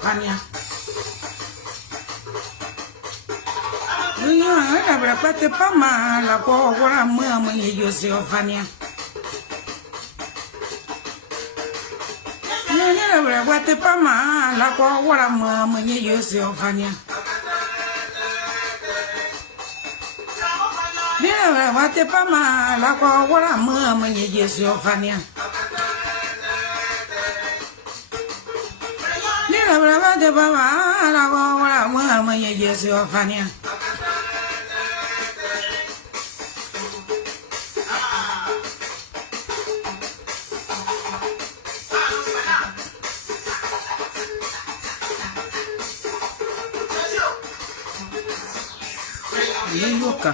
Fania. Oui, la pas mal, la quoi, voilà, moi, Fania. La pas mal, la quoi, voilà, moi, Fania. Bien, pas mal, la quoi, voilà, moi, Fania. Bien, pas mal, la quoi, voilà, moi, Fania. Look.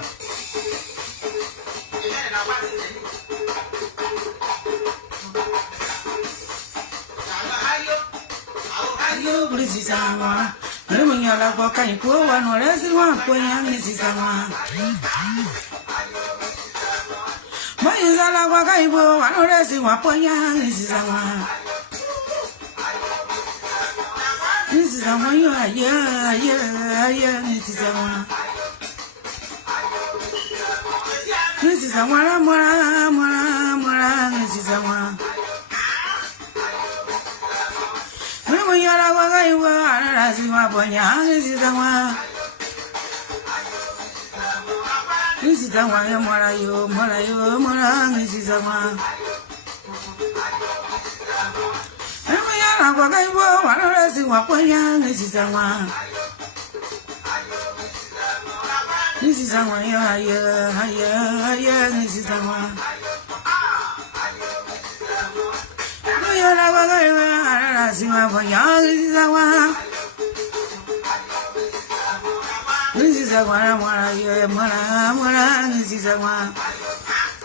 Sama, rumenya la kwa kai ko wa no resi wa ko yang ni sama. Moyeza la kwa kai ko wa no resi wa ko yang ni sama. Ni sama yo ya ni sama. Ni sama la mora ni sama. Yara wagai wa arasi ma ponya isi sama ya mora isi sama yara wagai wa arasi ma ponya isi sama ya isi sama yara wagai wa arasi ma ponya isi sama isi sama mora isi sama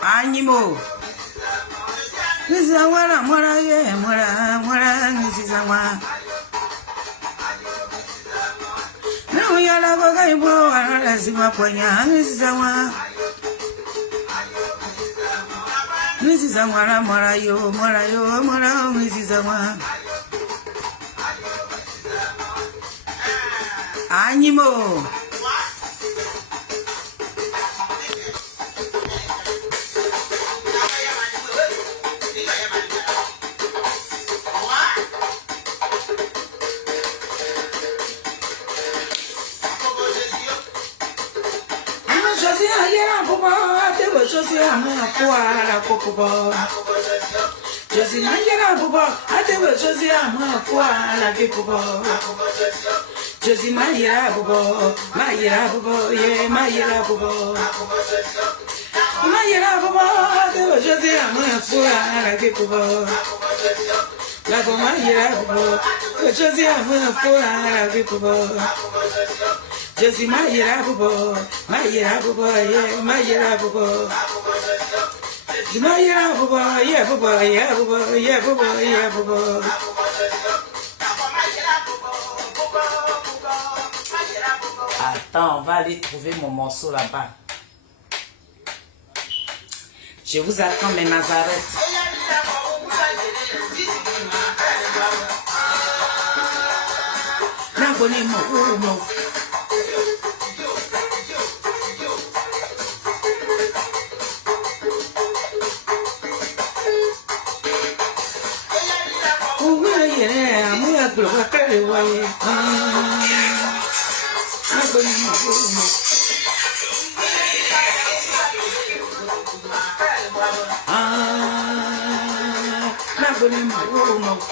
animo isi sama mora isi sama no yara wagai wa arasi ma ponya isi sama isi sama mora isi sama animo Josi ama fuara popo. Josi manjera popo, atewe Josi ama fuara popo. Josi manjera popo, ye manjera popo. Manjera popo, atewe Josi ama fuara popo. La manjera popo, Josi ama fuara popo. Josi manjera popo, ye manjera popo. Attends, on va aller trouver mon morceau là-bas. Je vous attends, mes Nazareth.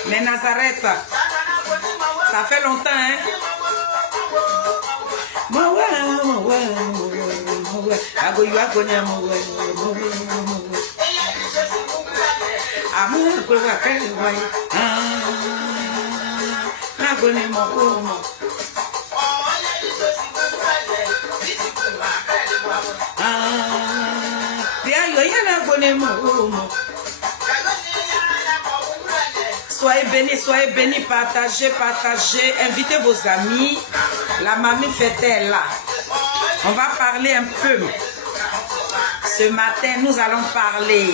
Mais Nazareth, ça fait longtemps, hein? Soyez bénis, partagez, invitez vos amis. La mamie Fête est là. On va parler un peu. Ce matin, nous allons parler.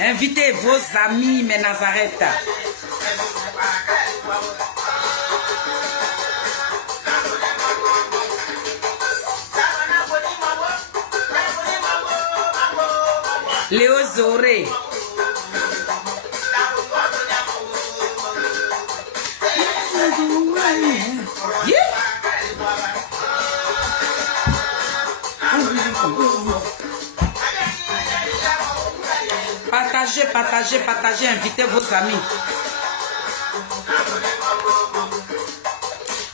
Invitez vos amis, mes Nazareth. Léo Zoré. Partagez, partagez, partagez, invitez vos amis.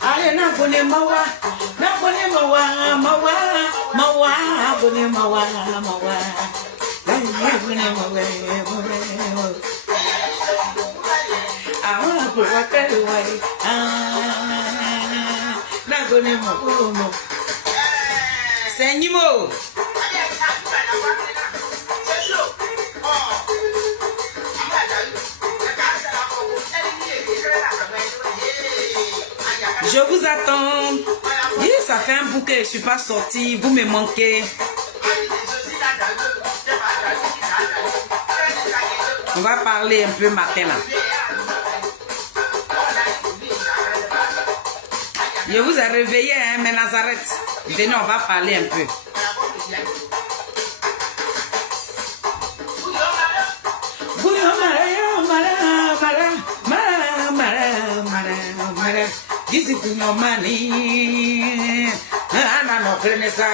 Allez, n'abonnez mawa, n'abonnez mawa, mawa, mawa, abonnez mawa, mawa. N'abonnez mawa, mawa. Ah, pour voir quel way. Ah, n'abonnez mawa. C'est un niveau. Je vous attends. Oui, ça fait un bout que je ne suis pas sortie. Vous me manquez. On va parler un peu matin là. Je vous ai réveillé, hein, mais Nazareth. Venez, on va parler un peu. This is your money. I'm not going to say,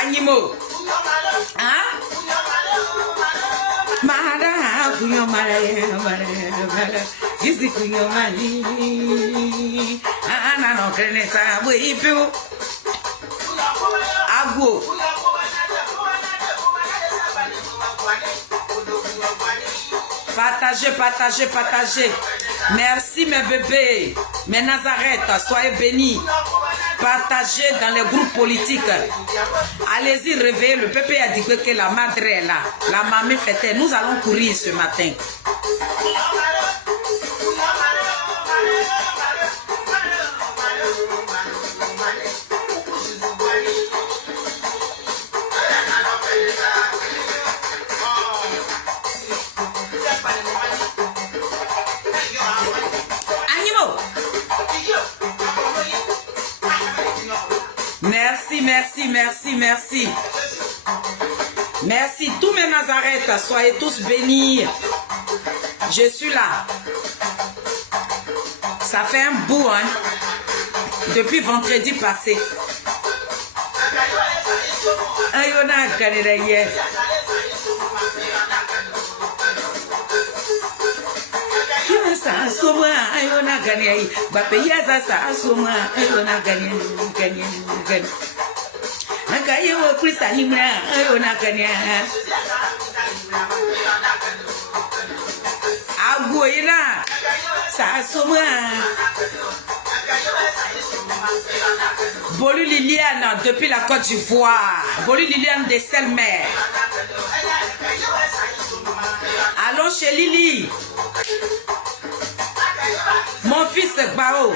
Animal. Ah, Mara, Puyo Mara, this is your money. I'm not going to say, Ago. Partagez, partagez, partagez. Merci mes bébés, mes Nazareth, soyez bénis. Partagez dans les groupes politiques. Allez-y, réveillez. Le peuple a dit que la madre est là. La mamie fêtait. Nous allons courir ce matin. Merci, merci, merci, merci. Merci. Tous mes Nazareth, soyez tous bénis. Je suis là. Ça fait un bout, hein. Depuis vendredi passé. Bolu Liliane depuis la Côte d'Ivoire. Bolu Liliane de Selmer. Allons chez Lily. Mon fils Bao.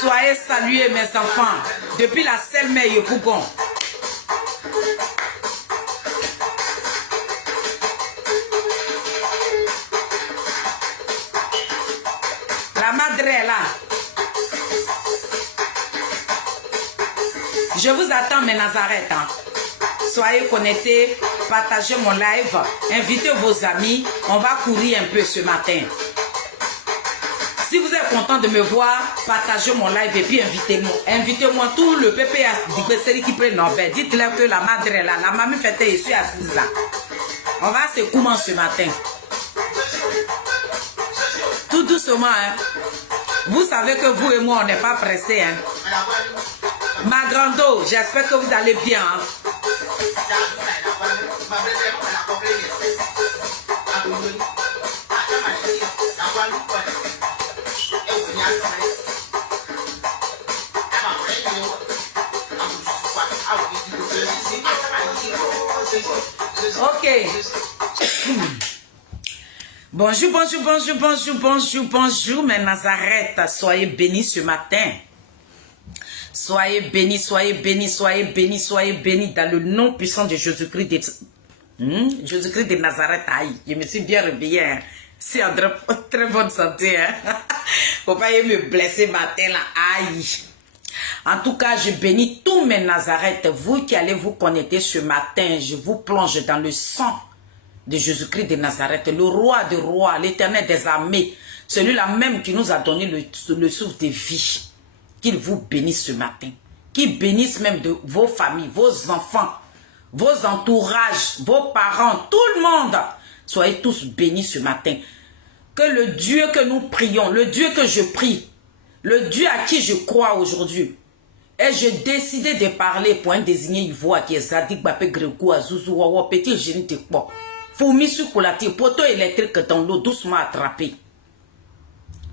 Soyez salués mes enfants. Depuis la Selmer Yopougon. La madre est là. Je vous attends mes Nazareth. Hein. Soyez connectés, partagez mon live, invitez vos amis. On va courir un peu ce matin. Si vous êtes content de me voir, partagez mon live et puis invitez-moi. Invitez-moi tout le pépé qui prend Nobel. Dites-leur que la madre est là. La mamie fêtait, je suis assise là. On va se commencer ce matin. Tout doucement. Hein. Vous savez que vous et moi, on n'est pas pressés. Hein. Ma grande, j'espère que vous allez bien. Hein. Ok. Bonjour, bonjour, bonjour, bonjour, bonjour, bonjour, mes Nazareth. Soyez bénis ce matin. Soyez bénis, soyez bénis, soyez bénis, soyez bénis dans le nom puissant de Jésus-Christ de... Jésus-Christ de Nazareth. Aïe, je me suis bien réveillé. Hein. C'est en très bonne santé. Hein. Faut pas me blesser matin là. Aïe. En tout cas, je bénis tous mes Nazareth. Vous qui allez vous connecter ce matin, je vous plonge dans le sang de Jésus-Christ de Nazareth, le roi des rois, l'éternel des armées, celui-là même qui nous a donné le souffle de vie. Qu'il vous bénisse ce matin. Qu'il bénisse même de vos familles, vos enfants, vos entourages, vos parents, tout le monde. Soyez tous bénis ce matin. Que le Dieu que nous prions, le Dieu que je prie, le Dieu à qui je crois aujourd'hui, et j'ai décidé de parler pour un désigné Ivoire qui est Zadig Bapé Grégoire, Zouzou Wawa, petit génie de quoi. Fourmi sur Koulati, poteau électrique dans l'eau, doucement attrapé.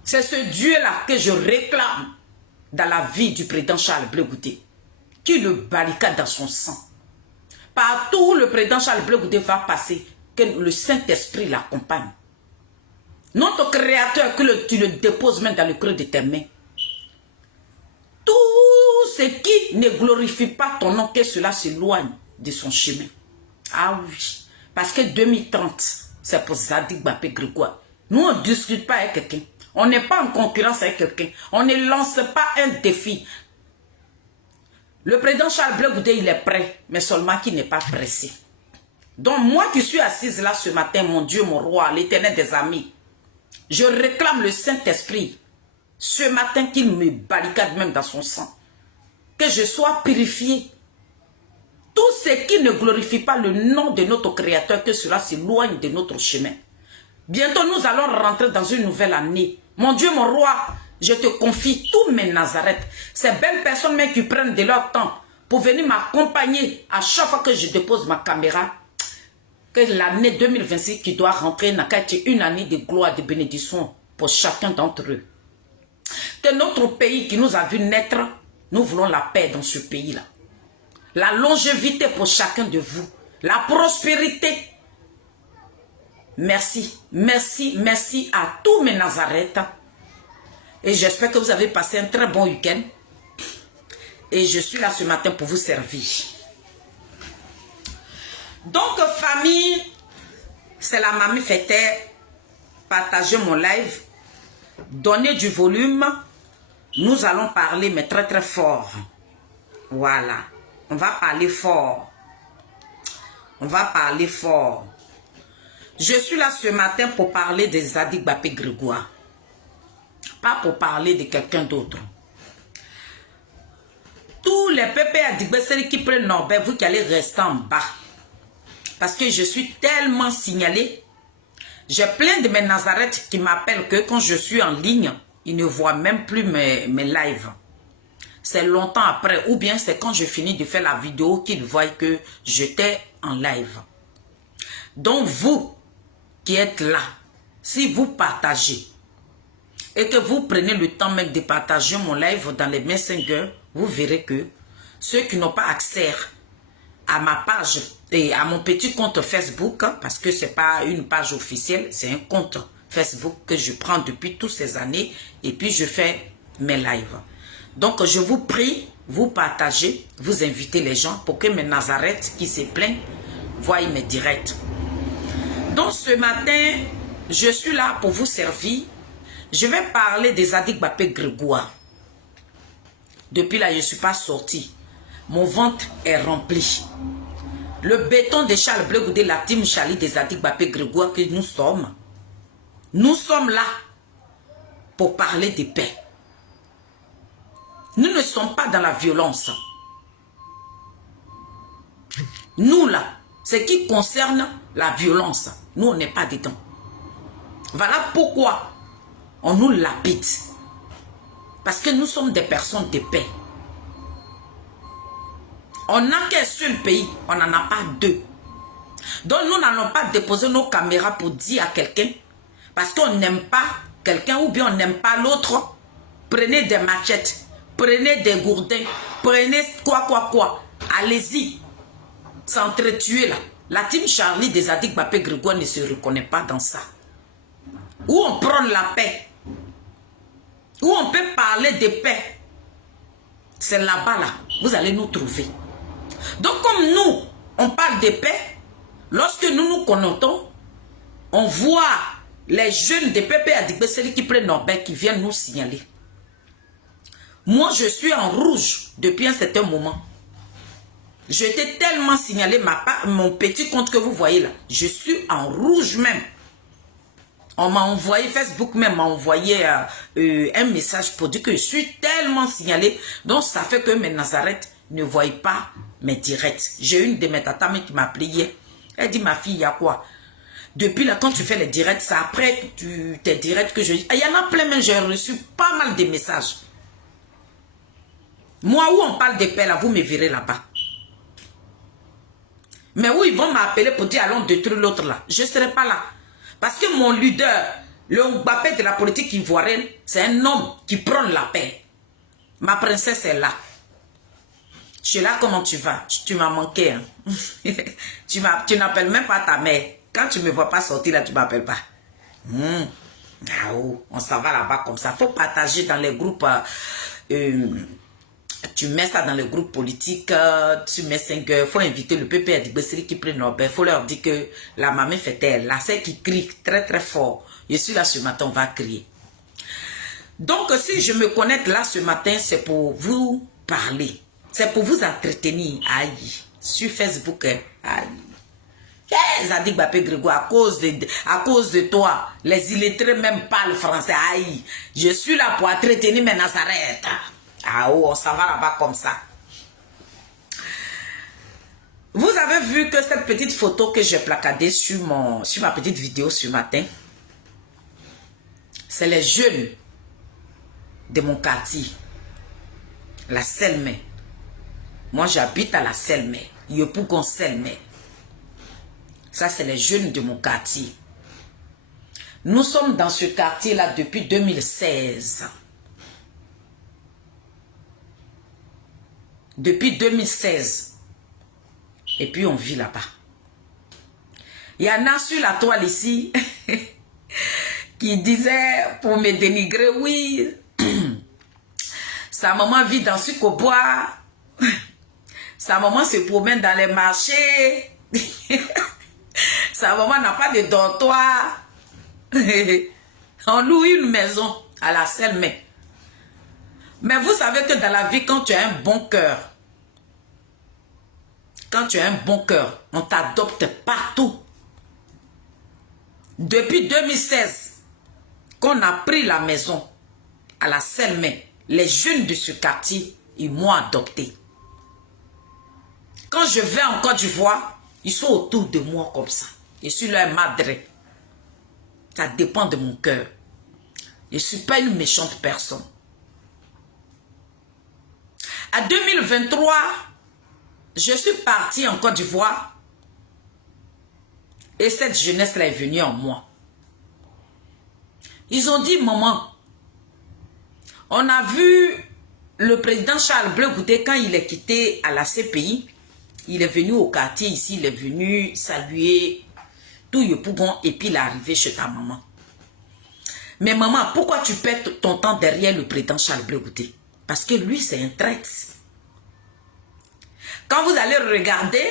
C'est ce Dieu-là que je réclame dans la vie du président Charles Blé Goudé, qui le barricade dans son sang. Partout où le président Charles Blé Goudé va passer, que le Saint-Esprit l'accompagne. Notre Créateur, que tu le déposes même dans le creux de tes mains. Tout ce qui ne glorifie pas ton nom, que cela s'éloigne de son chemin. Ah oui. Parce que 2030, c'est pour Zadig Bapé Grégoire. Nous, on ne discute pas avec quelqu'un. On n'est pas en concurrence avec quelqu'un. On ne lance pas un défi. Le président Charles Blé Goudé, il est prêt, mais seulement qu'il n'est pas pressé. Donc moi qui suis assise là ce matin, mon Dieu, mon roi, l'éternel des amis, je réclame le Saint-Esprit ce matin qu'il me barricade même dans son sang. Que je sois purifié. Tout ce qui ne glorifie pas le nom de notre Créateur, que cela s'éloigne de notre chemin. Bientôt, nous allons rentrer dans une nouvelle année. Mon Dieu, mon roi, je te confie tous mes Nazareth. Ces belles personnes même qui prennent de leur temps pour venir m'accompagner à chaque fois que je dépose ma caméra. Que l'année 2026 qui doit rentrer n'a qu'à être une année de gloire, de bénédiction pour chacun d'entre eux. Que notre pays qui nous a vu naître, nous voulons la paix dans ce pays-là. La longévité pour chacun de vous. La prospérité. Merci, merci, merci à tous mes Nazareth. Et j'espère que vous avez passé un très bon week-end. Et je suis là ce matin pour vous servir. Donc, famille, c'est la mamie Fêter. Partagez mon live. Donnez du volume. Nous allons parler, mais très très fort. Voilà. On va parler fort. On va parler fort. Je suis là ce matin pour parler de Zadig Bapé Grégoire. Pas pour parler de quelqu'un d'autre. Tous les pépés à Digbesseri qui prennent Norbert, vous qui allez rester en bas. Parce que je suis tellement signalé. J'ai plein de mes Nazareth qui m'appellent que quand je suis en ligne, ils ne voient même plus mes lives. C'est longtemps après, ou bien c'est quand je finis de faire la vidéo qu'ils voient que j'étais en live. Donc vous qui êtes là, si vous partagez et que vous prenez le temps même de partager mon live dans les messengers, vous verrez que ceux qui n'ont pas accès à ma page et à mon petit compte Facebook, parce que ce n'est pas une page officielle, c'est un compte Facebook que je prends depuis toutes ces années et puis je fais mes lives. Donc, je vous prie, vous partagez, vous invitez les gens pour que mes Nazareth qui se plaignent voient mes directs. Donc, ce matin, je suis là pour vous servir. Je vais parler des Zadig Bapé Grégoire. Depuis là, je ne suis pas sorti. Mon ventre est rempli. Le béton de Charles Blé Goudé, la team Charlie des Zadig Bapé Grégoire que nous sommes là pour parler de paix. Nous ne sommes pas dans la violence. Nous là, ce qui concerne la violence, nous on n'est pas dedans. Voilà pourquoi on nous lapide. Parce que nous sommes des personnes de paix. On n'a qu'un seul pays, on n'en a pas deux. Donc nous n'allons pas déposer nos caméras pour dire à quelqu'un, parce qu'on n'aime pas quelqu'un ou bien on n'aime pas l'autre, prenez des machettes, prenez des gourdins, prenez quoi. Allez-y, s'entretuer là. La team Charlie des Zadig Bapé Grégoire ne se reconnaît pas dans ça. où on prend la paix, où on peut parler de paix, c'est là-bas, là, vous allez nous trouver. Donc, comme nous, on parle de paix, lorsque nous nous connectons, on voit les jeunes de Pépé Adigbeseli qui prennent nos bains, qui viennent nous signaler. Moi, je suis en rouge depuis un certain moment. J'étais tellement signalé, mon petit compte que vous voyez là, je suis en rouge même. On m'a envoyé, Facebook même m'a envoyé un message pour dire que je suis tellement signalé. Donc, ça fait que mes Nazareth ne voient pas mes directs. J'ai une de mes tatames qui m'a appelé hier. Elle dit, ma fille, il y a quoi? Depuis là, quand tu fais les directs, c'est après tes directs que je... Il y en a plein, mais j'ai reçu pas mal de messages. Moi, où on parle de paix, là, vous me verrez là-bas. Mais où ils vont m'appeler pour dire, allons détruire l'autre là. Je ne serai pas là. Parce que mon leader, le Mbappé de la politique ivoirienne, c'est un homme qui prône la paix. Ma princesse est là. Je suis là, comment tu vas? Tu m'as manqué. Hein? Tu n'appelles même pas ta mère. Quand tu ne me vois pas sortir là, tu ne m'appelles pas. Ah, oh, on s'en va là-bas comme ça. Il faut partager dans les groupes. Tu mets ça dans les groupes politiques. Tu mets 5 heures. Il faut inviter le Pépé Adigbeseli qui prend nos bains. Il faut leur dire que la maman fait elle. Là, celle qui crie très très fort. Je suis là ce matin, on va crier. Donc, si je me connecte là ce matin, c'est pour vous parler. C'est pour vous entretenir. Aïe. Sur Facebook. Aïe. Zadig Bapé Grégoire, à cause de toi, les illettrés même parlent français. Aïe, je suis là pour entretenir mes Nazareth. Ah oh, on s'en va là-bas comme ça. Vous avez vu que cette petite photo que j'ai placardée sur ma petite vidéo ce matin, c'est les jeunes de mon quartier, la Selmé. Moi, j'habite à la Selmé, Yopougon Selmé. Ça, c'est les jeunes de mon quartier. Nous sommes dans ce quartier-là depuis 2016. Depuis 2016. Et puis, on vit là-bas. Il y en a sur la toile ici qui disaient, pour me dénigrer, oui, sa maman vit dans ce bois. Sa maman se promène dans les marchés. Sa maman n'a pas de dortoir. On loue une maison à la Selmé. Mais vous savez que dans la vie, quand tu as un bon cœur, on t'adopte partout. Depuis 2016, qu'on a pris la maison à la Selmé, les jeunes de ce quartier, ils m'ont adopté. Quand je vais en Côte d'Ivoire, ils sont autour de moi comme ça. Je suis leur madre. Ça dépend de mon cœur. Je ne suis pas une méchante personne. En 2023, je suis partie en Côte d'Ivoire. Et cette jeunesse-là est venue en moi. Ils ont dit, maman, on a vu le président Charles Blé Goudé quand il est quitté à la CPI. Il est venu au quartier ici, il est venu saluer tout Yopougon et puis il est arrivé chez ta maman. Mais maman, pourquoi tu perds ton temps derrière le président Charles Blé Goudé? Parce que lui, c'est un traître. Quand vous allez regarder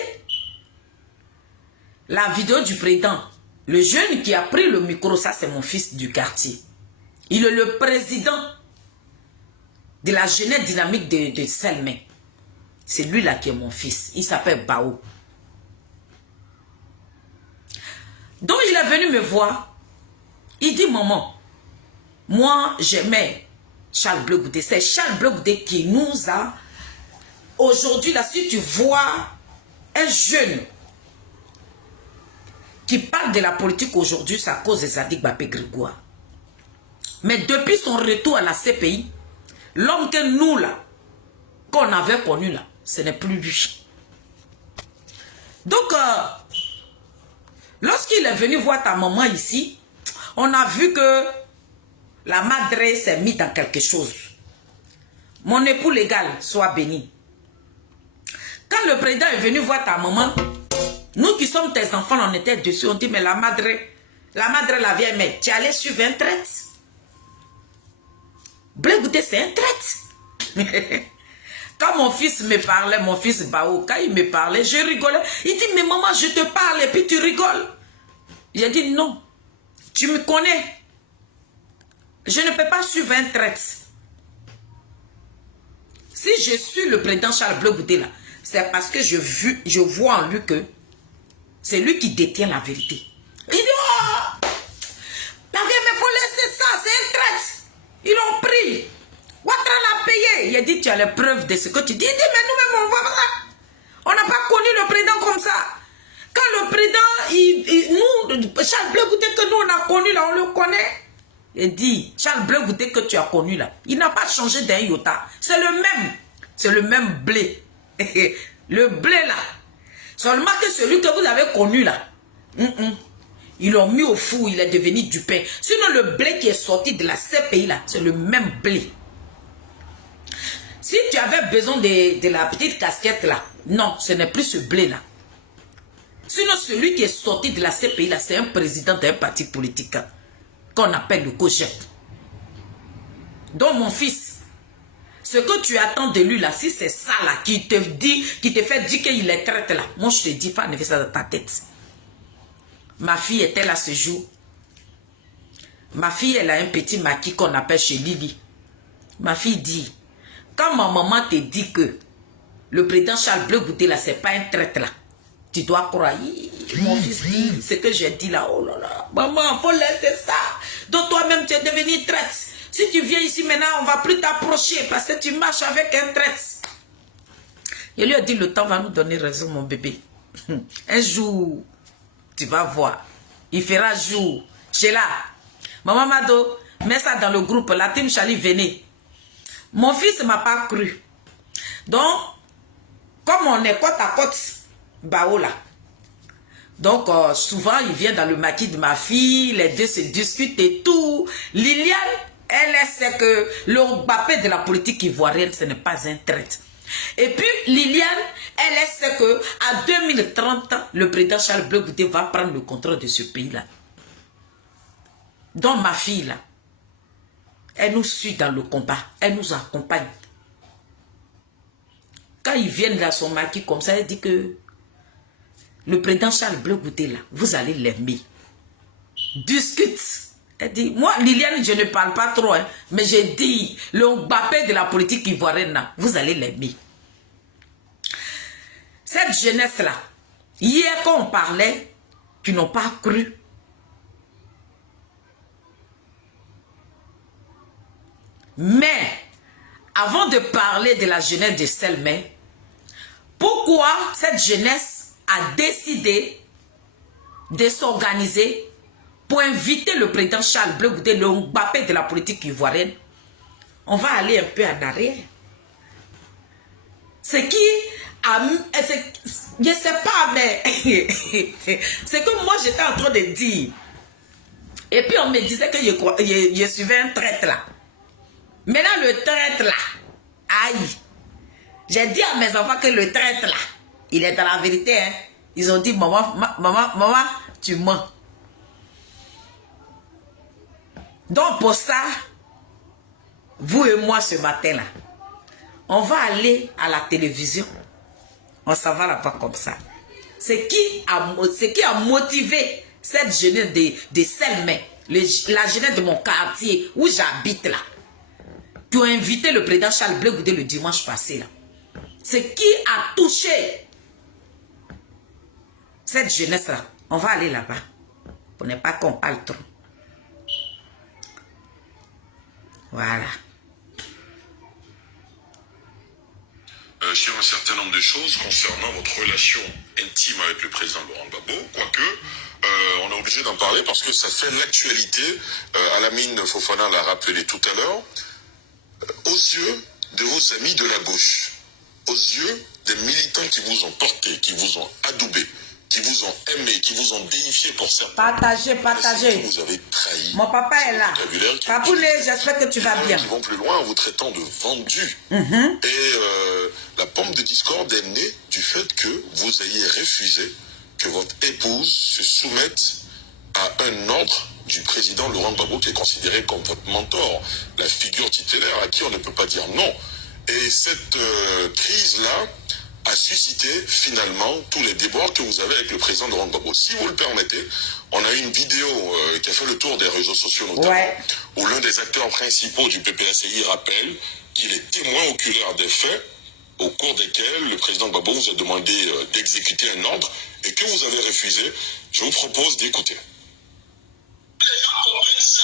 la vidéo du président, le jeune qui a pris le micro, ça c'est mon fils du quartier. Il est le président de la jeunesse dynamique de Selmé. C'est lui là qui est mon fils. Il s'appelle Bao. Donc il est venu me voir. Il dit, maman, moi j'aimais Charles Blé Goudé. C'est Charles Blé Goudé qui nous a... Aujourd'hui là, si tu vois un jeune qui parle de la politique aujourd'hui, c'est à cause de Zadig Bapé Grégoire. Mais depuis son retour à la CPI, l'homme que nous là, qu'on avait connu là, ce n'est plus lui. Donc, lorsqu'il est venu voir ta maman ici, on a vu que la madre s'est mise dans quelque chose. Mon époux légal soit béni. Quand le président est venu voir ta maman, nous qui sommes tes enfants, on était dessus, on dit, mais la la madre, la vieille mère, tu allais suivre un traite. Blé goûté, c'est un traite. Quand mon fils me parlait, mon fils Bao, quand il me parlait, je rigolais. Il dit, mais maman, je te parle et puis tu rigoles. J'ai dit, non, tu me connais. Je ne peux pas suivre un traite. Si je suis le président Charles Blé Goudé, là, c'est parce que je vois en lui que c'est lui qui détient la vérité. Il dit, oh, la vieille, mais il faut laisser ça, c'est un traite. Ils l'ont pris. Ouattara l'a payé. Il a dit, tu as les preuves de ce que tu dis. Il dit, mais nous-mêmes, on voit ça. On n'a pas connu le président comme ça. Quand le président, nous, Charles Blé Goudé que nous, on a connu là, on le connaît. Il dit, Charles Blé Goudé que tu as connu là, il n'a pas changé d'un iota. C'est le même. C'est le même blé. Le blé là. Seulement que celui que vous avez connu là, ils l'ont mis au four, il est devenu du pain. Sinon, le blé qui est sorti de la CPI là, c'est le même blé. Si tu avais besoin de la petite casquette là, non, ce n'est plus ce blé là. Sinon, celui qui est sorti de la CPI là, c'est un président d'un parti politique qu'on appelle le COJEP. Donc, mon fils, ce que tu attends de lui là, si c'est ça là, qui te fait dire qu'il est traite là, moi je te dis, pas ne fais ça dans ta tête. Ma fille était là ce jour. Ma fille, elle a un petit maquis qu'on appelle chez Lily. Ma fille dit, quand ma maman te dit que le président Charles Blé Goudé là, c'est pas un traite là, tu dois croire. Mon fils dit, ce que j'ai dit là, oh là là, maman, faut laisser ça. Donc toi-même, tu es devenu traite. Si tu viens ici maintenant, on ne va plus t'approcher parce que tu marches avec un traite. Il lui a dit, le temps va nous donner raison, mon bébé. Un jour, tu vas voir. Il fera jour. Sheila, maman Mado, mets ça dans le groupe. La team Chali, venez. Mon fils ne m'a pas cru. Donc, comme on est côte à côte, Bao là. Donc, souvent, il vient dans le maquis de ma fille. Les deux se discutent et tout. Liliane, elle sait que le Mbappé de la politique ivoirienne, ce n'est pas un traite. Et puis, Liliane, elle sait que à 2030, le président Charles Blé Goudé va prendre le contrôle de ce pays-là. Donc, ma fille, là, elle nous suit dans le combat. Elle nous accompagne. Quand ils viennent dans son maquis comme ça, elle dit que le président Charles Blé Goudé, là, vous allez l'aimer. Discute. Elle dit, moi, Liliane, je ne parle pas trop, hein, mais j'ai dit, le Mbappé de la politique ivoirienne, là, vous allez l'aimer. Cette jeunesse-là, hier quand on parlait, tu n'as pas cru. Mais, avant de parler de la jeunesse de Selmé, pourquoi cette jeunesse a décidé de s'organiser pour inviter le président Charles Blé Goudé, le Mbappé de la politique ivoirienne? On va aller un peu en arrière. Ce qui a... Je ne sais pas, mais... c'est que moi, j'étais en train de dire. Et puis, on me disait que je suivais un traître là. Maintenant, le traître là, aïe. J'ai dit à mes enfants que le traître là, il est dans la vérité. Hein. Ils ont dit, maman, tu mens. Donc pour ça, vous et moi ce matin-là, on va aller à la télévision. On s'en va là-bas comme ça. Ce qui a motivé cette jeunesse de Selmé, la jeunesse de mon quartier où j'habite là, qui ont invité le président Charles Blé Goudé le dimanche passé là. Ce qui a touché cette jeunesse-là, on va aller là-bas. Pour ne pas qu'on parle trop. Voilà. Sur un certain nombre de choses concernant votre relation intime avec le président Laurent Gbagbo, quoique on est obligé d'en parler parce que ça fait l'actualité. Alamine Fofana l'a rappelé tout à l'heure. Aux yeux de vos amis de la gauche, aux yeux des militants qui vous ont porté, qui vous ont adoubé, qui vous ont aimé, qui vous ont déifié pour certains. Partagez. Vous avez trahi. Mon papa est là. Papoulé, j'espère que tu vas bien. Qui vont plus loin en vous traitant de vendus. Et la pomme de discorde est née du fait que vous ayez refusé que votre épouse se soumette à un ordre du président Laurent Gbagbo, qui est considéré comme votre mentor, la figure titulaire à qui on ne peut pas dire non. Et cette crise-là a suscité finalement tous les déboires que vous avez avec le président Laurent Gbagbo. Si vous le permettez, on a une vidéo qui a fait le tour des réseaux sociaux notamment, où l'un des acteurs principaux du PPACI rappelle qu'il est témoin oculaire des faits au cours desquels le président Gbagbo vous a demandé d'exécuter un ordre et que vous avez refusé. Je vous propose d'écouter. Les gens comprennent ça.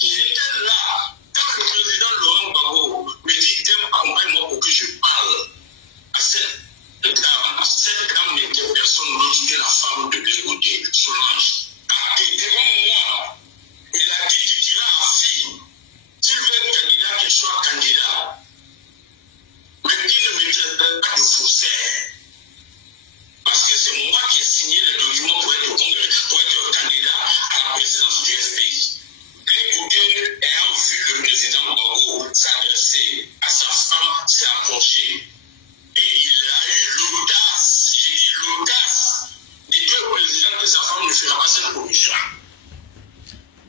J'étais là quand le président Laurent Gbagbo me dit accompagne-moi pour que je parle à cette dame n'était personne d'autre que la femme de Bégoudé, Solange. Et devant moi, il a dit tu diras à fille, s'il veut être candidat, qu'il soit candidat. Mais qu'il ne me traite pas de faussaire. Parce que c'est moi qui ai signé le document pour être au Congrès, pour être candidat à la présidence du FPI. Bégoudé, ayant vu le président Gbagbo s'adresser à sa femme, s'est approché. Et il a eu l'audace, j'ai dit l'audace, de dire au président que sa femme ne fera pas cette commission.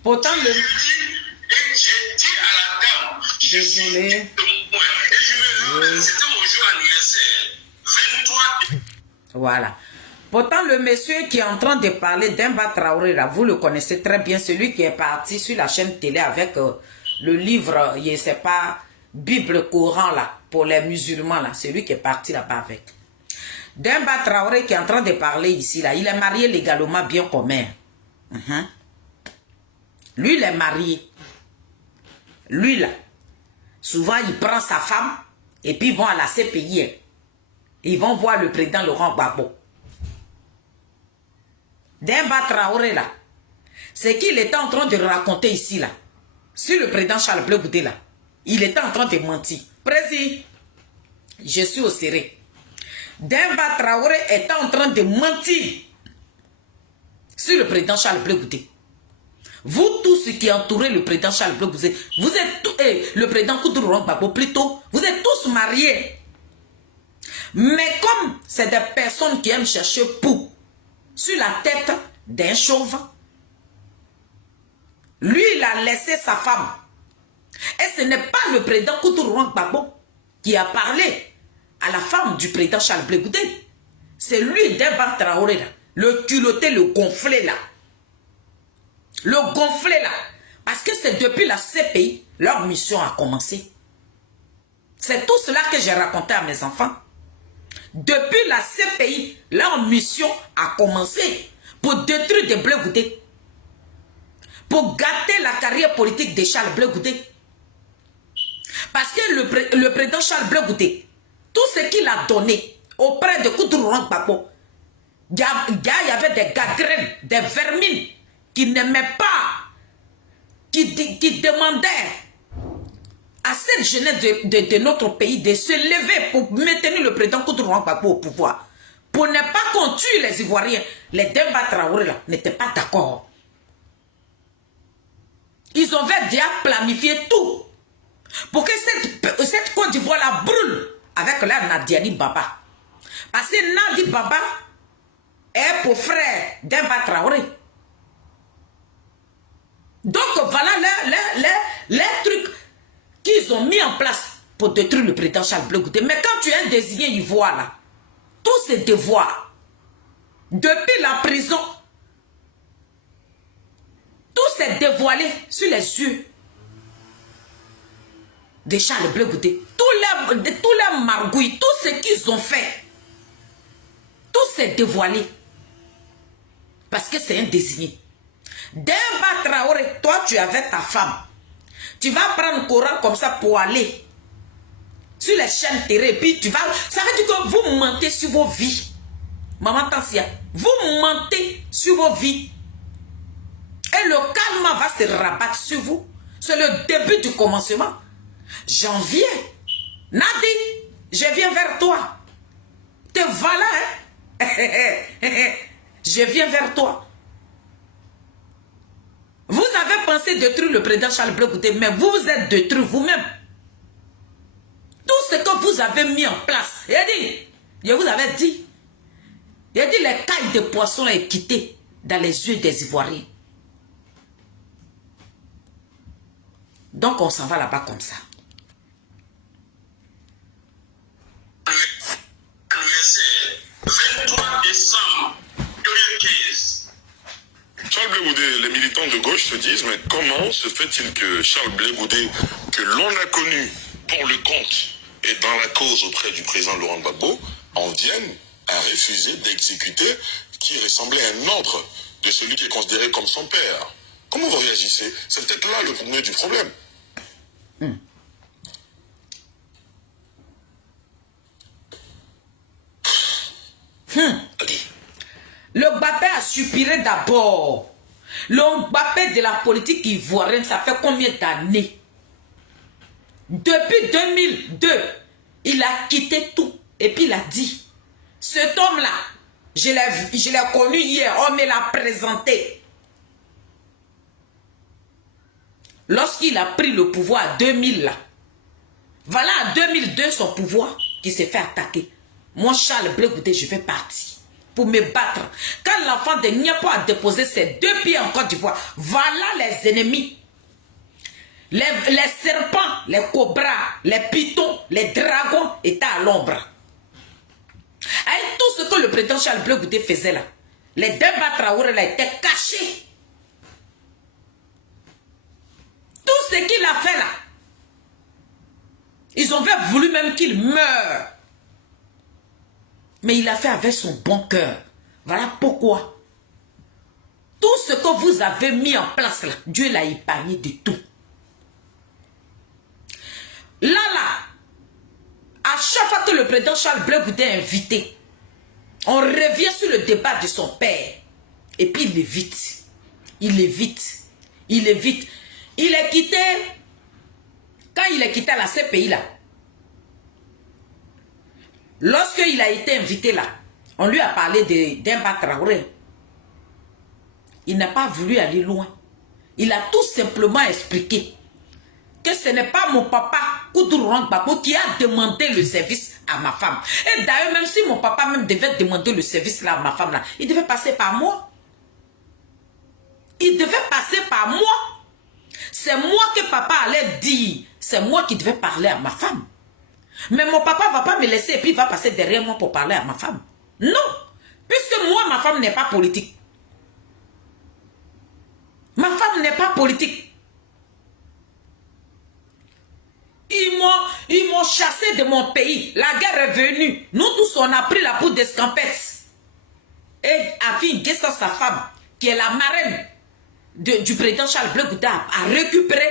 Pourtant, le... Et j'ai dit à la dame, je suis Désolé. témoin. Et je me rappelle, c'était mon jour anniversaire, 23. Voilà. Pourtant, le monsieur qui est en train de parler d'Emba Traoré, là, vous le connaissez très bien, celui qui est parti sur la chaîne télé avec le livre, je ne sais pas, Bible Coran, là, pour les musulmans, là, celui qui est parti là-bas avec. Demba Traoré qui est en train de parler ici, là, il est marié légalement bien commun. Lui, il est marié. Lui, là, souvent, il prend sa femme et puis ils vont à la CPI. Ils vont voir le président Laurent Gbagbo. Demba Traoré, là, c'est qu'il était en train de raconter ici, là, sur le président Charles Blé Goudé, là. Il était en train de mentir. Président, je suis au serré. Demba Traoré était en train de mentir sur le président Charles Blé Goudé. Vous tous ceux qui entourez le président Charles Blé Goudé, vous êtes tous, le président Koudou Laurent Gbagbo plutôt, vous êtes tous mariés. Mais comme c'est des personnes qui aiment chercher pou sur la tête d'un chauve, lui il a laissé sa femme. Et ce n'est pas le président Koudou Laurent Gbagbo qui a parlé à la femme du président Charles Blé Goudé. C'est lui, Demba Traoré, là, le culotté, le gonflé là. Le gonflé là. Parce que c'est depuis la CPI, leur mission a commencé. C'est tout cela que j'ai raconté à mes enfants. Depuis la CPI, leur mission a commencé pour détruire des Blé Goudé. Pour gâter la carrière politique de Charles Blé Goudé. Parce que le président Charles Blé Goudé, tout ce qu'il a donné auprès de Koudou Laurent Gbagbo, il y avait des gagrènes, des vermines qui n'aimaient pas, qui demandaient à cette jeunesse de notre pays de se lever pour maintenir le président Koudou Laurent Gbagbo au pouvoir. Pour ne pas qu'on tue les Ivoiriens. Les Demba Traoré là n'étaient pas d'accord. Ils avaient déjà planifié tout pour que cette Côte d'Ivoire là brûle avec la Nadiani Baba. Parce que Nadi Baba est pour frère Demba Traoré. Donc voilà les trucs qu'ils ont mis en place pour détruire le président Charles Blé Goudé. Mais quand tu es un désigné ivoire là, tous ces devoirs, depuis la prison, tout s'est dévoilé sur les yeux de Charles Blé Goudé. Tous les margouilles, tout ce qu'ils ont fait, tout s'est dévoilé. Parce que c'est un désigné. Demba Traoré, toi tu es avec ta femme. Tu vas prendre le Coran comme ça pour aller sur les chaînes télé. Puis tu vas... Ça veut dire que vous mentez sur vos vies. Maman Tansia, vous mentez sur vos vies. Et le calme va se rabattre sur vous. C'est le début du commencement. Janvier. Nadi, je viens vers toi. Te voilà, hein? Je viens vers toi. Vous avez pensé détruire le président Charles Blé Goudé, mais vous vous êtes détruit vous-même. Tout ce que vous avez mis en place, je vous avais dit, les cailles de poisson est quitté dans les yeux des Ivoiriens. Donc on s'en va là-bas comme ça. Le verset 23 décembre 2015. Charles Blé Goudé, les militants de gauche se disent, mais comment se fait-il que Charles Blé Goudé, que l'on a connu pour le compte et dans la cause auprès du président Laurent Gbagbo, en vienne à refuser d'exécuter qui ressemblait à un ordre de celui qui est considéré comme son père? Comment vous réagissez? C'est peut-être là le nœud du problème. Le Mbappé a soupiré d'abord. Le Mbappé de la politique ivoirienne, ça fait combien d'années? Depuis 2002, il a quitté tout. Et puis il a dit, cet homme-là, je l'ai connu hier, on me l'a présenté. Lorsqu'il a pris le pouvoir à 2000, là, voilà à 2002 son pouvoir qui s'est fait attaquer. Moi, Charles Blé Goudé, je vais partir pour me battre. Quand l'enfant de Niapo a déposé ses 2 pieds en Côte d'Ivoire, voilà les ennemis. Les serpents, les cobras, les pitons, les dragons étaient à l'ombre. Avec tout ce que le président Charles Blé Goudé faisait là, les Demba Traoré là étaient cachés. Tout ce qu'il a fait là, ils ont voulu même qu'il meure. Mais il a fait avec son bon cœur. Voilà pourquoi. Tout ce que vous avez mis en place là, Dieu l'a épargné de tout. Là, à chaque fois que le président Charles Blé Goudé est invité, on revient sur le débat de son père. Et puis il évite. Il évite. Il évite. Il est quitté. Quand il est quitté à la CPI là, lorsqu'il a été invité là, on lui a parlé d'Emba Traoré. Il n'a pas voulu aller loin. Il a tout simplement expliqué que ce n'est pas mon papa Koudou Laurent Gbagbo qui a demandé le service à ma femme. Et d'ailleurs, même si mon papa même devait demander le service là à ma femme là, il devait passer par moi. Il devait passer par moi. C'est moi que papa allait dire. C'est moi qui devais parler à ma femme. Mais mon papa ne va pas me laisser et puis il va passer derrière moi pour parler à ma femme. Non. Puisque moi, ma femme n'est pas politique. Ma femme n'est pas politique. Ils m'ont chassé de mon pays. La guerre est venue. Nous tous, on a pris la poudre d'escampette. Et Afin Guessa, sa femme, qui est la marraine du président Charles Blé Goudé, a récupéré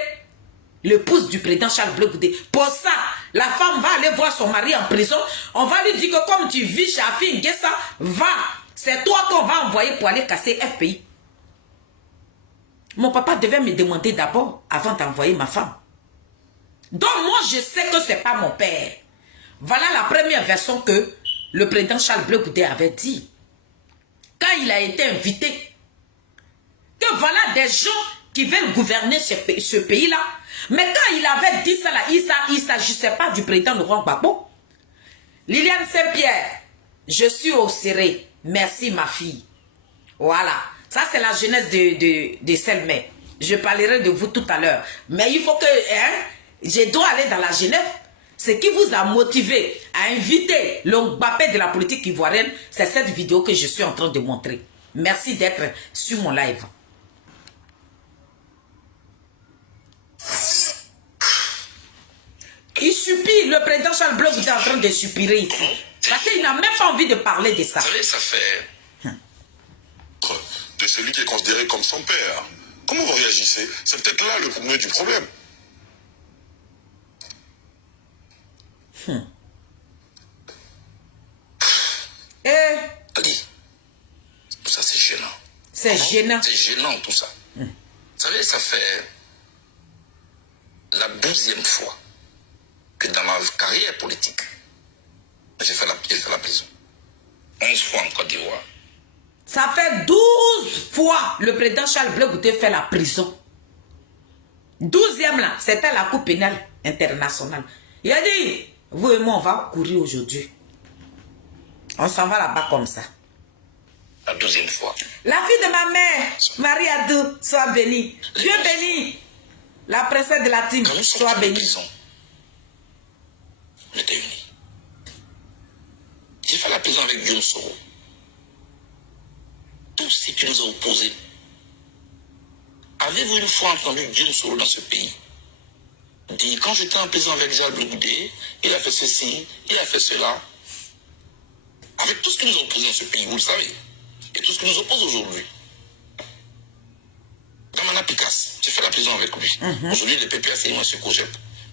l'épouse du président Charles Blé Goudé. Pour ça, la femme va aller voir son mari en prison. On va lui dire que comme tu vis chez Afin Guessa, va. C'est toi qu'on va envoyer pour aller casser FPI. Mon papa devait me demander d'abord avant d'envoyer ma femme. Donc moi, je sais que ce n'est pas mon père. Voilà la première version que le président Charles Blé Goudé avait dit. Quand il a été invité, que voilà des gens qui veulent gouverner ce pays-là. Mais quand il avait dit ça, là, il ne s'agissait pas du président Laurent Gbagbo. Liliane Saint-Pierre, je suis au serré. Merci ma fille. Voilà. Ça, c'est la jeunesse de Selmé. Je parlerai de vous tout à l'heure. Mais il faut que... je dois aller dans la Genève. Ce qui vous a motivé à inviter le Mbappé de la politique ivoirienne, c'est cette vidéo que je suis en train de montrer. Merci d'être sur mon live. Il supplie, le président Charles Blé Goudé est en train de soupirer ici. Parce qu'il n'a même pas envie de parler de ça. Vous savez, ça fait... de celui qui est considéré comme son père. Comment vous réagissez? C'est peut-être là le nœud du problème. Ali, tout ça c'est gênant. C'est gênant. C'est gênant tout ça. Vous savez, ça fait la 12e fois que dans ma carrière politique, j'ai fait la prison. 11 fois en Côte d'Ivoire. Ça fait 12 fois le président Charles Blé Goudé fait la prison. 12e là, c'était la Cour pénale internationale. Il a dit, vous et moi, on va courir aujourd'hui. On s'en va là-bas comme ça. La 12e fois. La fille de ma mère, Marie Adou, soit bénie. Dieu béni. La princesse de la team, Quand nous sois sortions de bénie. prison, on était unis. J'ai fait la prison avec Guillaume Soro. Tout ce qui nous a opposés. Avez-vous une fois entendu Guillaume Soro dans ce pays dire, quand j'étais en prison avec Jacques Blegoudé, il a fait ceci, il a fait cela. Avec tout ce qui nous a opposés dans ce pays, vous le savez. Et tout ce qui nous oppose aujourd'hui. Damana Picasse, j'ai fait la prison avec lui. Aujourd'hui, le PPA, c'est moi, ce Cogep.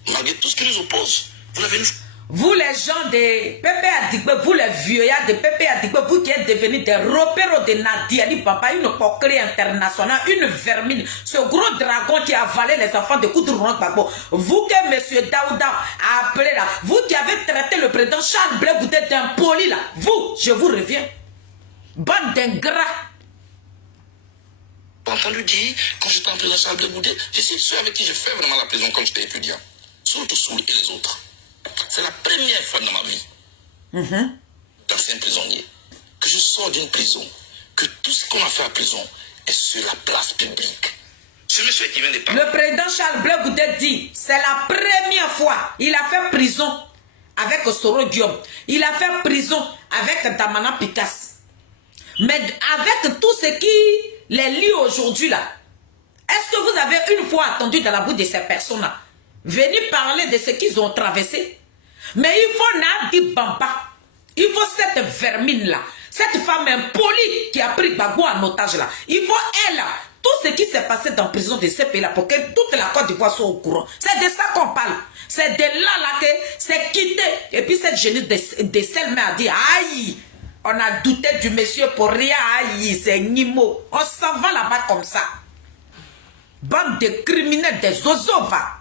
Malgré tout ce qui nous oppose, vous l'avez une... Vous les gens de Pépé Adigbe, vous les vieillards de Pépé Adigbe, vous qui êtes devenus des repéros de Nadiani Papa, une coquerie internationale, une vermine, ce gros dragon qui a avalé les enfants de Koudouron Gbagbo, vous que M. Daouda a appelé là, vous qui avez traité le président Charles Blé Goudé d'un poli là, vous, je vous reviens. Bande d'ingrats. J'ai entendu dire, quand j'étais en prison Charles Blé Goudé, je suis ceux avec qui j'ai fait vraiment la prison quand j'étais étudiant. Surtout Soul et les autres. C'est la première fois dans ma vie, d'ancien prisonnier, que je sors d'une prison, que tout ce qu'on a fait à prison est sur la place publique. Ce monsieur qui vient de parler. Le président Charles Blé Goudé dit, c'est la première fois, il a fait prison avec Soro Guillaume, il a fait prison avec Damana Picasse. Mais avec tout ce qui les lie aujourd'hui là, est-ce que vous avez une fois entendu dans la bouche de ces personnes-là venir parler de ce qu'ils ont traversé? Mais il faut Nadi Bamba, il faut cette vermine-là, cette femme impolie qui a pris Gbagbo en otage là, il faut elle là, tout ce qui s'est passé dans la prison de ces pays-là pour que toute la Côte d'Ivoire soit au courant. C'est de ça qu'on parle. C'est de là que c'est quitté. Et puis cette jeunesse de Selma a dit, aïe, on a douté du monsieur pour rien, aïe, c'est Nimo. On s'en va là-bas comme ça. Bande de criminels, des ozova.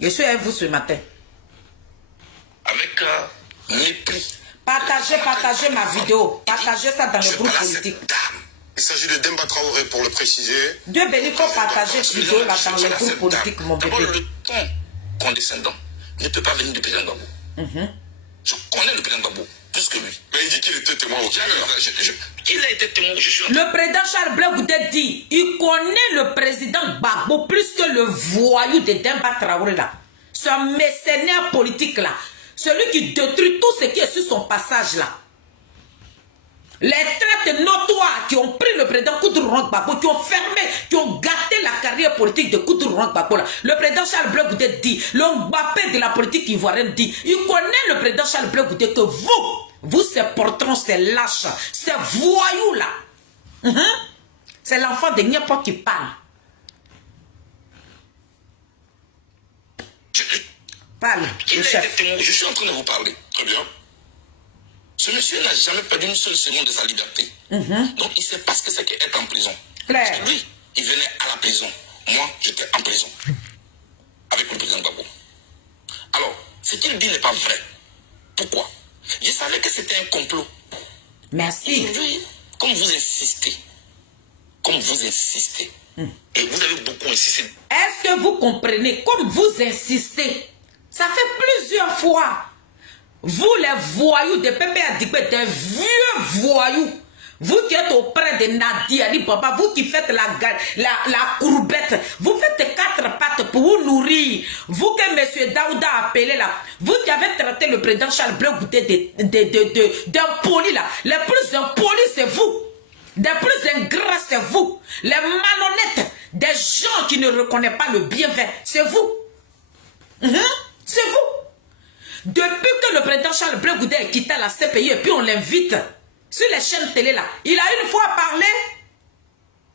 Je suis avec vous ce matin. Avec mépris. Partagez ma vidéo. Partagez ça dans le groupe politique. Il s'agit de Demba Traoré pour le préciser. Dieu béni, il faut partager cette vidéo là dans le groupe politique, mon bébé. D'abord, le ton condescendant ne peut pas venir du président Gbagbo. Je connais le président Gbagbo plus que lui. Mais il dit qu'il était témoin au cœur. Il a été témoin, je suis... Le président Charles Blé Goudé dit, il connaît le président Gbagbo plus que le voyou de Demba Traoré là. Ce mercenaire politique là. Celui qui détruit tout ce qui est sur son passage là. Les traites notoires qui ont pris le président Koudouron Gbagbo, qui ont fermé, qui ont gâté la carrière politique de Koudouron Gbagbo là. Le président Charles Blé Goudé dit, le Mbappé de la politique ivoirienne dit, il connaît le président Charles Blé Goudé que vous ces portons, ces lâches, ces voyous là. C'est l'enfant de Niapo qui parle. Parle, le chef. Je suis en train de vous parler. Très bien. Ce monsieur n'a jamais perdu une seule seconde de sa liberté. Donc il ne sait pas ce que c'est qu'être en prison. Claire. Parce que lui, il venait à la prison. Moi, j'étais en prison. Avec le président Gbagbo. Alors, ce qu'il dit n'est pas vrai. Pourquoi? Je savais que c'était un complot. Merci. Aujourd'hui, comme vous insistez, et vous avez beaucoup insisté. Est-ce que vous comprenez, comme vous insistez, ça fait plusieurs fois, vous les voyous de Pépé Adigbe, des vieux voyous, vous qui êtes auprès de Nadia Ali Baba, vous qui faites la courbette, vous faites 4 pattes pour vous nourrir, vous que M. Daouda a appelé là, vous qui avez traité le président Charles Blé Goudé d'impoli là, les plus impolis c'est vous. Des plus ingrats, c'est vous. Les malhonnêtes, des gens qui ne reconnaissent pas le bienvenu, c'est vous. C'est vous. Depuis que le président Charles Blé Goudé a quitté la CPI et puis on l'invite sur les chaînes télé là, il a une fois parlé.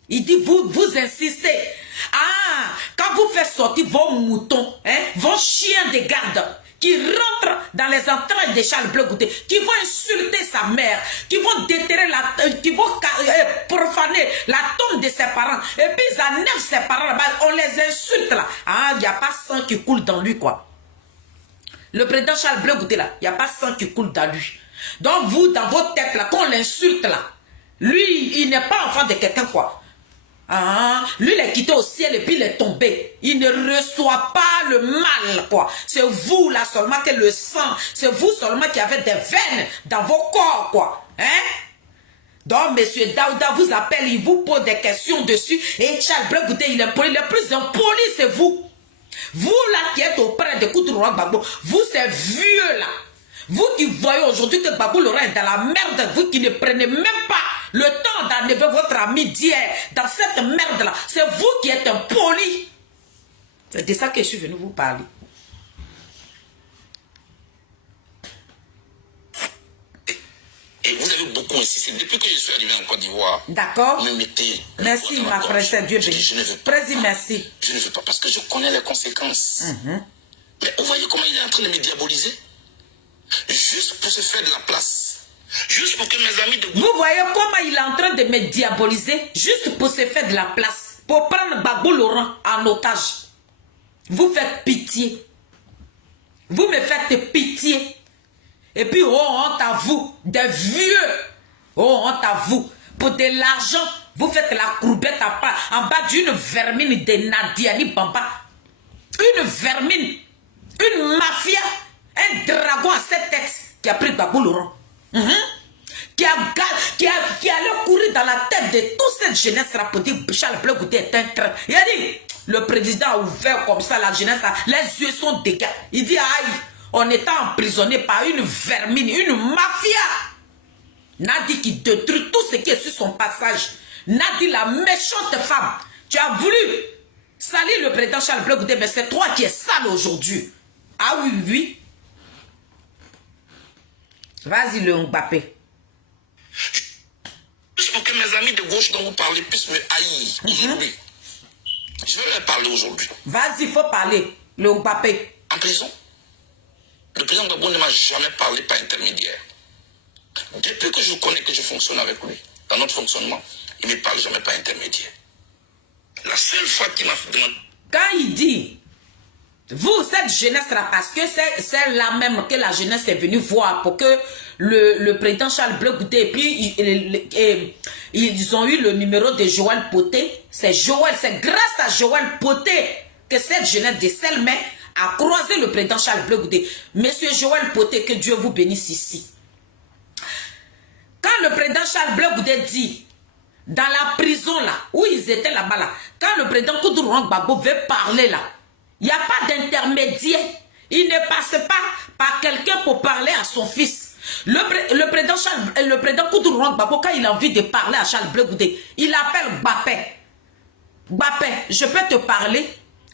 Il dit, vous insistez. Ah, quand vous faites sortir vos moutons, vos chiens de garde, qui rentrent dans les entrailles de Charles Blé Goudé, qui vont insulter sa mère, qui vont déterrer qui vont profaner la tombe de ses parents, et puis ils enlèvent ses parents là-bas, on les insulte là. Ah, il n'y a pas sang qui coule dans lui quoi. Le président Charles Blé Goudé là, il n'y a pas sang qui coule dans lui. Donc vous, dans votre tête là, qu'on l'insulte là, lui, il n'est pas enfant de quelqu'un quoi. Ah, lui, il est quitté au ciel et puis il est tombé. Il ne reçoit pas le mal, quoi. C'est vous, là, seulement que le sang, c'est vous seulement qui avez des veines dans vos corps, quoi. Donc, M. Daouda vous appelle, il vous pose des questions dessus. Et Charles Blé Goudé, il est impoli. Le plus impoli, c'est vous. Vous là qui êtes auprès de Koudouro Gbagbo, vous ces vieux là. Vous qui voyez aujourd'hui que Gbagbo Laurent est dans la merde, vous qui ne prenez même pas le temps d'enlever votre ami d'hier dans cette merde là. C'est vous qui êtes impoli. C'est de ça que je suis venu vous parler. Et vous avez beaucoup insisté. Depuis que je suis arrivé en Côte d'Ivoire, d'accord. me mettez. Merci, ma frère, Dieu béni. Je ne veux pas. Président, merci. Je ne veux pas parce que je connais les conséquences. Mais vous voyez comment il est en train de me diaboliser? Juste pour se faire de la place. Juste pour que mes amis de... Vous voyez comment il est en train de me diaboliser? Juste pour se faire de la place. Pour prendre Gbagbo Laurent en otage. Vous faites pitié. Vous me faites pitié. Et puis, oh, honte à vous, des vieux. Oh, honte à vous. Pour de l'argent, vous faites la courbette à part en bas d'une vermine de Nadiani Bamba. Une vermine, une mafia, un dragon à 7 textes qui a pris Gbagbo Laurent. Qui allait courir dans la tête de toute cette jeunesse là pour dire Charles Blé Goudé est un traître. Il a dit, le président a ouvert comme ça la jeunesse là, les yeux sont dégâts. Il dit, aïe. On était emprisonné par une vermine, une mafia. Nadi qui détruit tout ce qui est sur son passage. Nadi la méchante femme. Tu as voulu salir le président Charles Blé Goudé, mais c'est toi qui es sale aujourd'hui. Ah oui, oui. Vas-y le Mbappé. Juste pour que mes amis de gauche dont vous parlez puissent me haïr aujourd'hui. Je vais leur parler aujourd'hui. Vas-y, il faut parler. Le Mbappé. En prison. Le président Gbagbo ne m'a jamais parlé par intermédiaire. Depuis que je connais que je fonctionne avec lui, dans notre fonctionnement, il ne me parle jamais par intermédiaire. La seule fois qu'il m'a demandé... Quand il dit, vous, cette jeunesse-là, parce que c'est là même que la jeunesse est venue voir pour que le président Charles Blé Goudé, et puis ils ont eu le numéro de Joël Poté. C'est grâce à Joël Poté que cette jeunesse de Selmay a croisé le président Charles Blé Goudé. Monsieur Joël Poté, que Dieu vous bénisse ici. Quand le président Charles Blé Goudé dit, dans la prison là, où ils étaient là-bas là, quand le président Koudouro Gbagbo veut parler là, il n'y a pas d'intermédiaire. Il ne passe pas par quelqu'un pour parler à son fils. Le président Koudouro Gbagbo, quand il a envie de parler à Charles Blé Goudé, il appelle Mbappé. Mbappé, je peux te parler?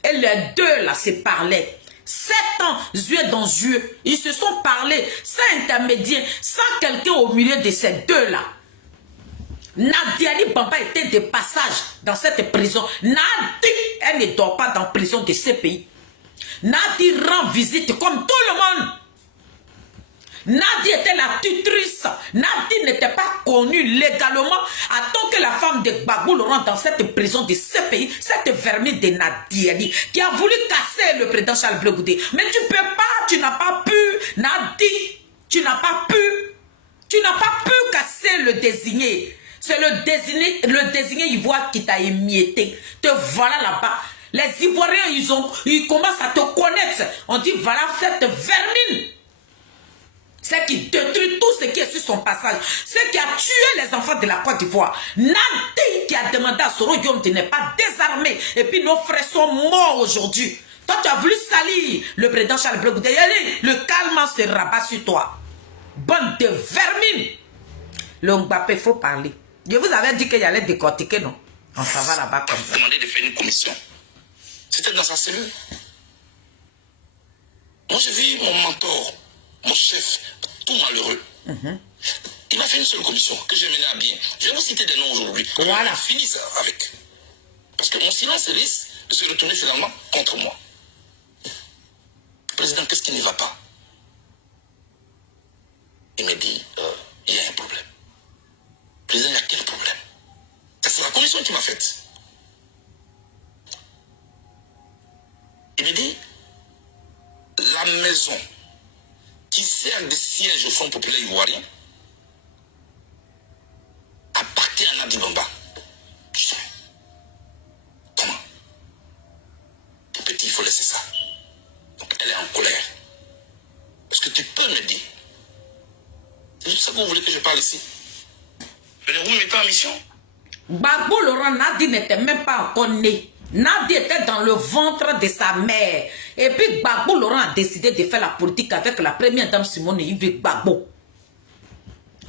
Et les deux là se parlaient. 7 ans, yeux dans yeux. Ils se sont parlés sans intermédiaire, sans quelqu'un au milieu de ces deux là. Nadiani Bamba était de passage dans cette prison. Nadi, elle ne dort pas dans la prison de ce pays. Nadi rend visite comme tout le monde. Nadi était la tutrice. Nadi n'était pas connue légalement à tant que la femme de Gbagbo Laurent dans cette prison de ce pays, cette vermine de Nadiani qui a voulu casser le président Charles Blé Goudé. Mais tu peux pas, tu n'as pas pu, Nadi, tu n'as pas pu casser le désigné. C'est le désigné ivoire qui t'a émietté. Te voilà là-bas. Les Ivoiriens, ils commencent à te connaître. On dit, voilà cette vermine. C'est qui détruit tout ce qui est sur son passage. C'est qui a tué les enfants de la Côte d'Ivoire. Nadi qui a demandé à Soro Guillaume de ne pas désarmer. Et puis nos frères sont morts aujourd'hui. Toi, tu as voulu salir le président Charles Blé Goudé. Le calme se rabat sur toi. Bande de vermine. Le Mbappé, il faut parler. Je vous avais dit qu'il allait décortiquer, non? On s'en va là-bas comme ça. Demandé de faire une commission. C'était dans sa cellule. Moi, j'ai vu mon mentor, mon chef, tout malheureux. Il m'a fait une seule commission que j'ai menée à bien. Je vais vous citer des noms aujourd'hui. Voilà. On finit ça avec. Parce que mon silence risque de se retourner finalement contre moi. Président, qu'est-ce qui ne va pas? Il m'a dit, il y a un problème. Président, il y a quel problème? C'est la commission qui m'a faite. Il me dit, la maison qui sert de siège au Front populaire ivoirien appartient à Nadi Bamba. Comment? Mon petit, il faut laisser ça. Donc elle est en colère. Est-ce que tu peux me dire? C'est juste ça que vous voulez que je parle ici? Oui, vous me mettez en mission. Gbagbo Laurent, Nadi n'était même pas encore né. Nadi était dans le ventre de sa mère. Et puis Gbagbo Laurent a décidé de faire la politique avec la première dame Simone Yves Gbagbo.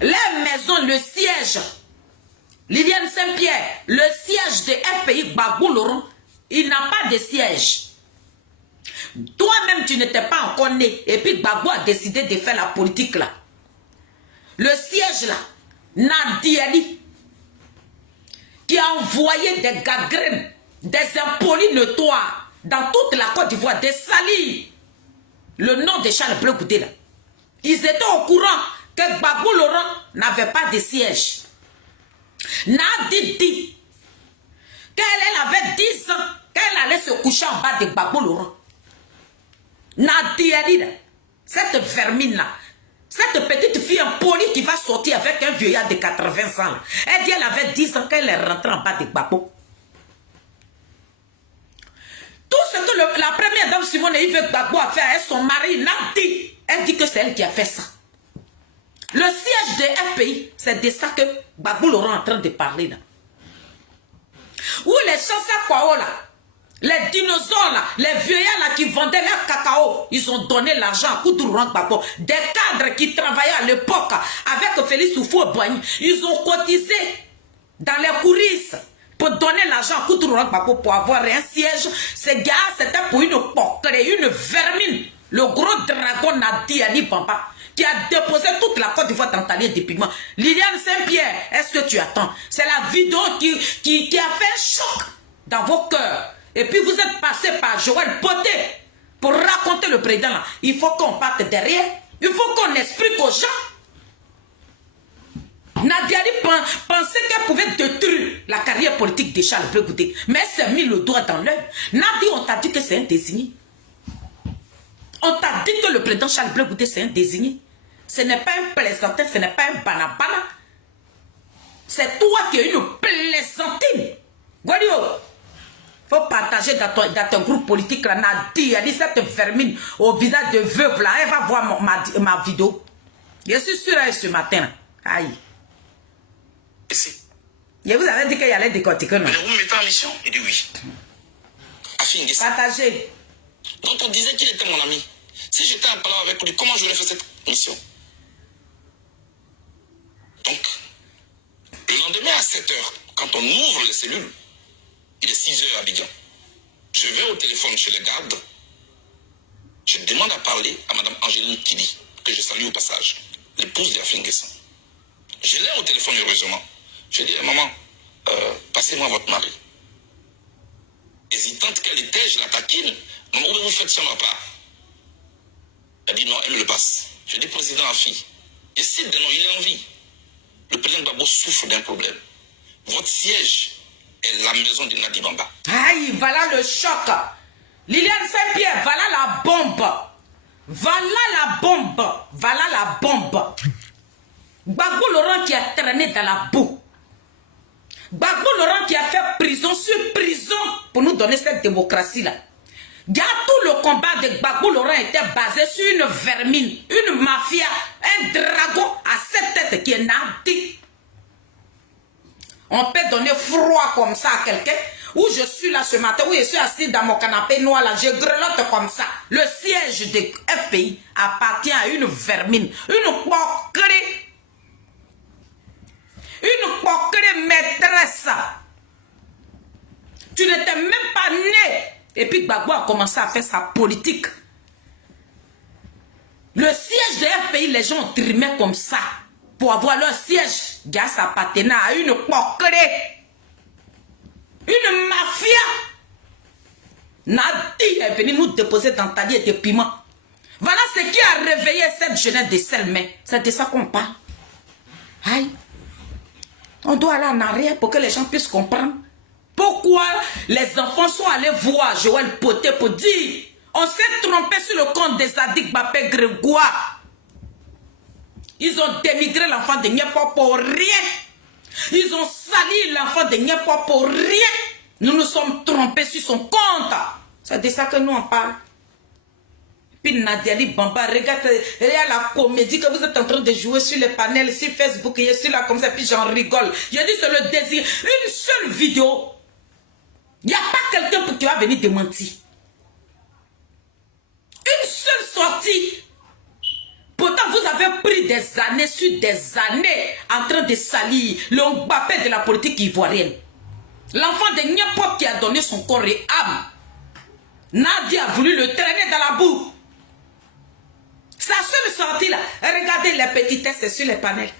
Les maisons, le siège, Liliane Saint-Pierre, le siège de FPI Gbagbo Laurent, il n'a pas de siège. Toi-même, tu n'étais pas encore né. Et puis Gbagbo a décidé de faire la politique là. Le siège là, Nadi Ali, qui a envoyé des gagrines, des impolis notoires dans toute la Côte d'Ivoire, des salis. Le nom de Charles Bleu Goudé là. Ils étaient au courant que Gbagbo Laurent n'avait pas de siège. Nadi dit qu'elle avait 10 ans, qu'elle allait se coucher en bas de Gbagbo Laurent. Nadi dit là, cette vermine là, cette petite fille impolie qui va sortir avec un vieillard de 80 ans là. Elle dit qu'elle avait 10 ans qu'elle est rentrée en bas de Gbagbo. Tout ce que la première dame Simone Yves Gbagbo a fait avec son mari, Nadi, elle dit que c'est elle qui a fait ça. Le siège de FPI, c'est de ça que Gbagbo Laurent est en train de parler là. Où les chasseurs Kwao là, les dinosaures là, les vieillards là qui vendaient leur cacao, ils ont donné l'argent à Koudou Laurent Gbagbo. Des cadres qui travaillaient à l'époque avec Félix Houphouët-Boigny, ils ont cotisé dans les coulisses pour donner l'argent à Koudou Laurent Gbagbo pour avoir un siège. Ces gars, c'était pour une porquerie, une vermine. Le gros dragon Nadi Ali Bamba, qui a déposé toute la Côte d'Ivoire dans talier de pigments. Liliane Saint-Pierre, est-ce que tu attends? C'est la vidéo qui a fait un choc dans vos cœurs. Et puis vous êtes passé par Joël Poté pour raconter le président là. Il faut qu'on parte derrière. Il faut qu'on explique aux gens. Nadia Ali pensait qu'elle pouvait détruire la carrière politique de Charles Bleu Goudé. Mais elle s'est mis le doigt dans l'œil. Nadia, on t'a dit que c'est un désigné. On t'a dit que le président Charles Bleu Goudé c'est un désigné. Ce n'est pas un plaisantin, ce n'est pas un banabana. C'est toi qui es une plaisantine. Guadio, faut partager dans ton groupe politique là. Nadia dit cette vermine au visage de veuve là. Elle va voir ma vidéo. Je suis sûre ce matin. Aïe. Ici. Je vous avais dit qu'il y allait décortiquer. Mais vous me mettez en mission? Il dit oui. Partagez. Donc on disait qu'il était mon ami. Si j'étais en parlant avec lui, comment j'aurais fait cette mission? Donc, le lendemain à 7 h, quand on ouvre les cellules, il est 6 h à Abidjan. Je vais au téléphone chez les gardes. Je demande à parler à Mme Angéline Kidi, que je salue au passage, l'épouse de Afin Guessan. Je l'ai au téléphone heureusement. Je dis, maman, passez-moi votre mari. Hésitante qu'elle était, je la taquine. Maman, où vous faites ça, ma part? Elle dit non, elle me le passe. Je dis, président, la fille, et si non, il est en vie. Le président Gbagbo souffre d'un problème. Votre siège est la maison de Nadi Bamba. Aïe, voilà le choc. Liliane Saint-Pierre, voilà la bombe. Voilà la bombe. Voilà la bombe. Gbagbo Laurent qui a traîné dans la boue. Gbagbo Laurent qui a fait prison sur prison pour nous donner cette démocratie-là. Tout le combat de Gbagbo Laurent était basé sur une vermine, une mafia, un dragon à 7 têtes qui est Nadi. On peut donner froid comme ça à quelqu'un. Où je suis là ce matin, où je suis assis dans mon canapé noir là, je grelotte comme ça. Le siège de FPI appartient à une vermine, une porquerie. Une porquerie maîtresse. Tu n'étais même pas né. Et puis Gbagbo a commencé à faire sa politique. Le siège de FPI, les gens ont trimé comme ça. Pour avoir leur siège. Grâce appartenait à une porquerie. Une mafia. Nadi est venu nous déposer dans talier de piment. Voilà ce qui a réveillé cette jeunesse de Selmain. C'est de ça qu'on parle. Aïe. On doit aller en arrière pour que les gens puissent comprendre. Pourquoi les enfants sont allés voir Joël Poté pour dire on s'est trompé sur le compte des Zadig Bapé Grégoire. Ils ont dénigré l'enfant de Niapo pour rien. Ils ont sali l'enfant de Niapo pour rien. Nous nous sommes trompés sur son compte. C'est de ça que nous on parle. Puis Nadiali Bamba, regarde la comédie que vous êtes en train de jouer sur les panels, sur Facebook, et je suis là comme ça, puis j'en rigole. Je dis c'est le désir. Une seule vidéo. Il n'y a pas quelqu'un qui va venir démentir. Une seule sortie. Pourtant, vous avez pris des années sur des années en train de salir le Mbappé de la politique ivoirienne. L'enfant de Niapop qui a donné son corps et âme. Nadia a voulu le traîner dans la boue. Sa seule sortie là, regardez les petitesses sur les panels.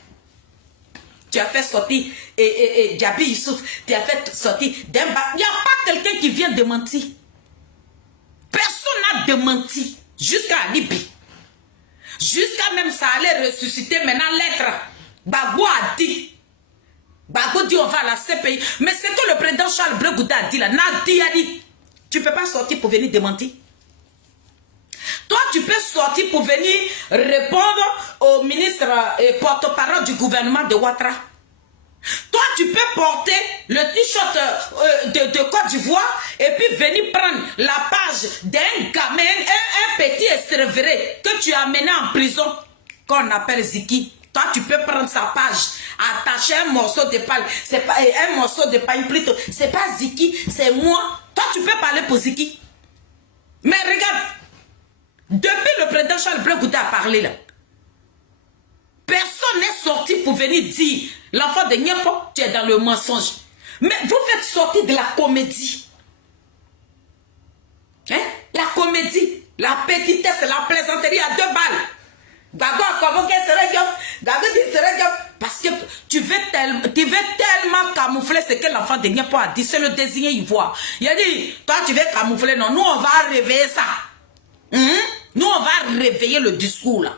Tu as fait sortir Djabi Youssouf, tu as fait sortir Demba. Il n'y a pas quelqu'un qui vient démentir. Personne n'a démenti jusqu'à Libye. Jusqu'à même ça allait ressusciter maintenant l'être. Gbagbo a dit. Gbagbo dit on va à la CPI. Mais c'est que le président Charles Blé Gouda a dit là. Nadi a dit. Tu ne peux pas sortir pour venir démentir. Toi, tu peux sortir pour venir répondre au ministre et porte-parole du gouvernement de Ouattara. Toi, tu peux porter le t-shirt de Côte d'Ivoire et puis venir prendre la page d'un gamin, un petit esréveré que tu as amené en prison, qu'on appelle Ziki. Toi, tu peux prendre sa page, attacher un morceau de paille. C'est pas un morceau de paille plutôt. C'est pas Ziki, c'est moi. Toi, tu peux parler pour Ziki. Mais regarde, depuis le président Charles Blé Gouda a parlé là, personne n'est sorti pour venir dire l'enfant de Niapo, tu es dans le mensonge. Mais vous faites sortir de la comédie. Hein? La comédie, la petitesse, la plaisanterie à 2 balles. Gago a convoqué Seregop. Gago dit Seregop. Parce que tu veux tellement camoufler ce que l'enfant de Niapo a dit. C'est le désigné ivoire. Il a dit, toi tu veux camoufler. Non, nous on va réveiller ça. Nous on va réveiller le discours là.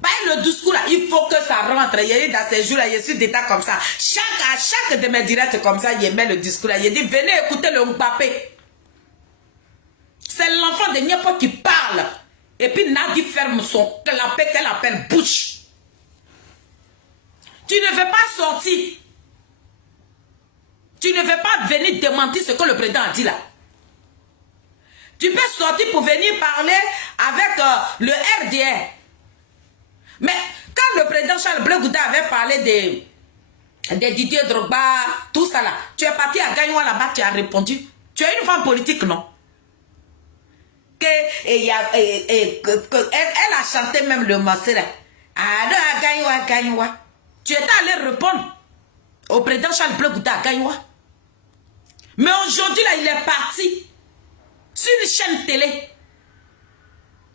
Bah, le discours là, il faut que ça rentre. Il y a dans ces jours-là, je suis d'état comme ça. À chaque de mes directs comme ça, il met le discours là. Il dit, venez écouter le Mbappé. C'est l'enfant de Niapo qui parle. Et puis Nadi ferme son clapet qu'elle appelle bouche. Tu ne veux pas sortir. Tu ne veux pas venir démentir ce que le président a dit là. Tu peux sortir pour venir parler avec le RDR. Mais quand le président Charles Blé Gouda avait parlé de Didier Drogba, tout ça là, tu es parti à Gagnoua là-bas, tu as répondu. Tu es une femme politique, non? Elle a chanté même le morceau là. À Gagnoua. Tu étais allé répondre au président Charles Blé Gouda à Gagnoua. Mais aujourd'hui là, il est parti sur une chaîne télé.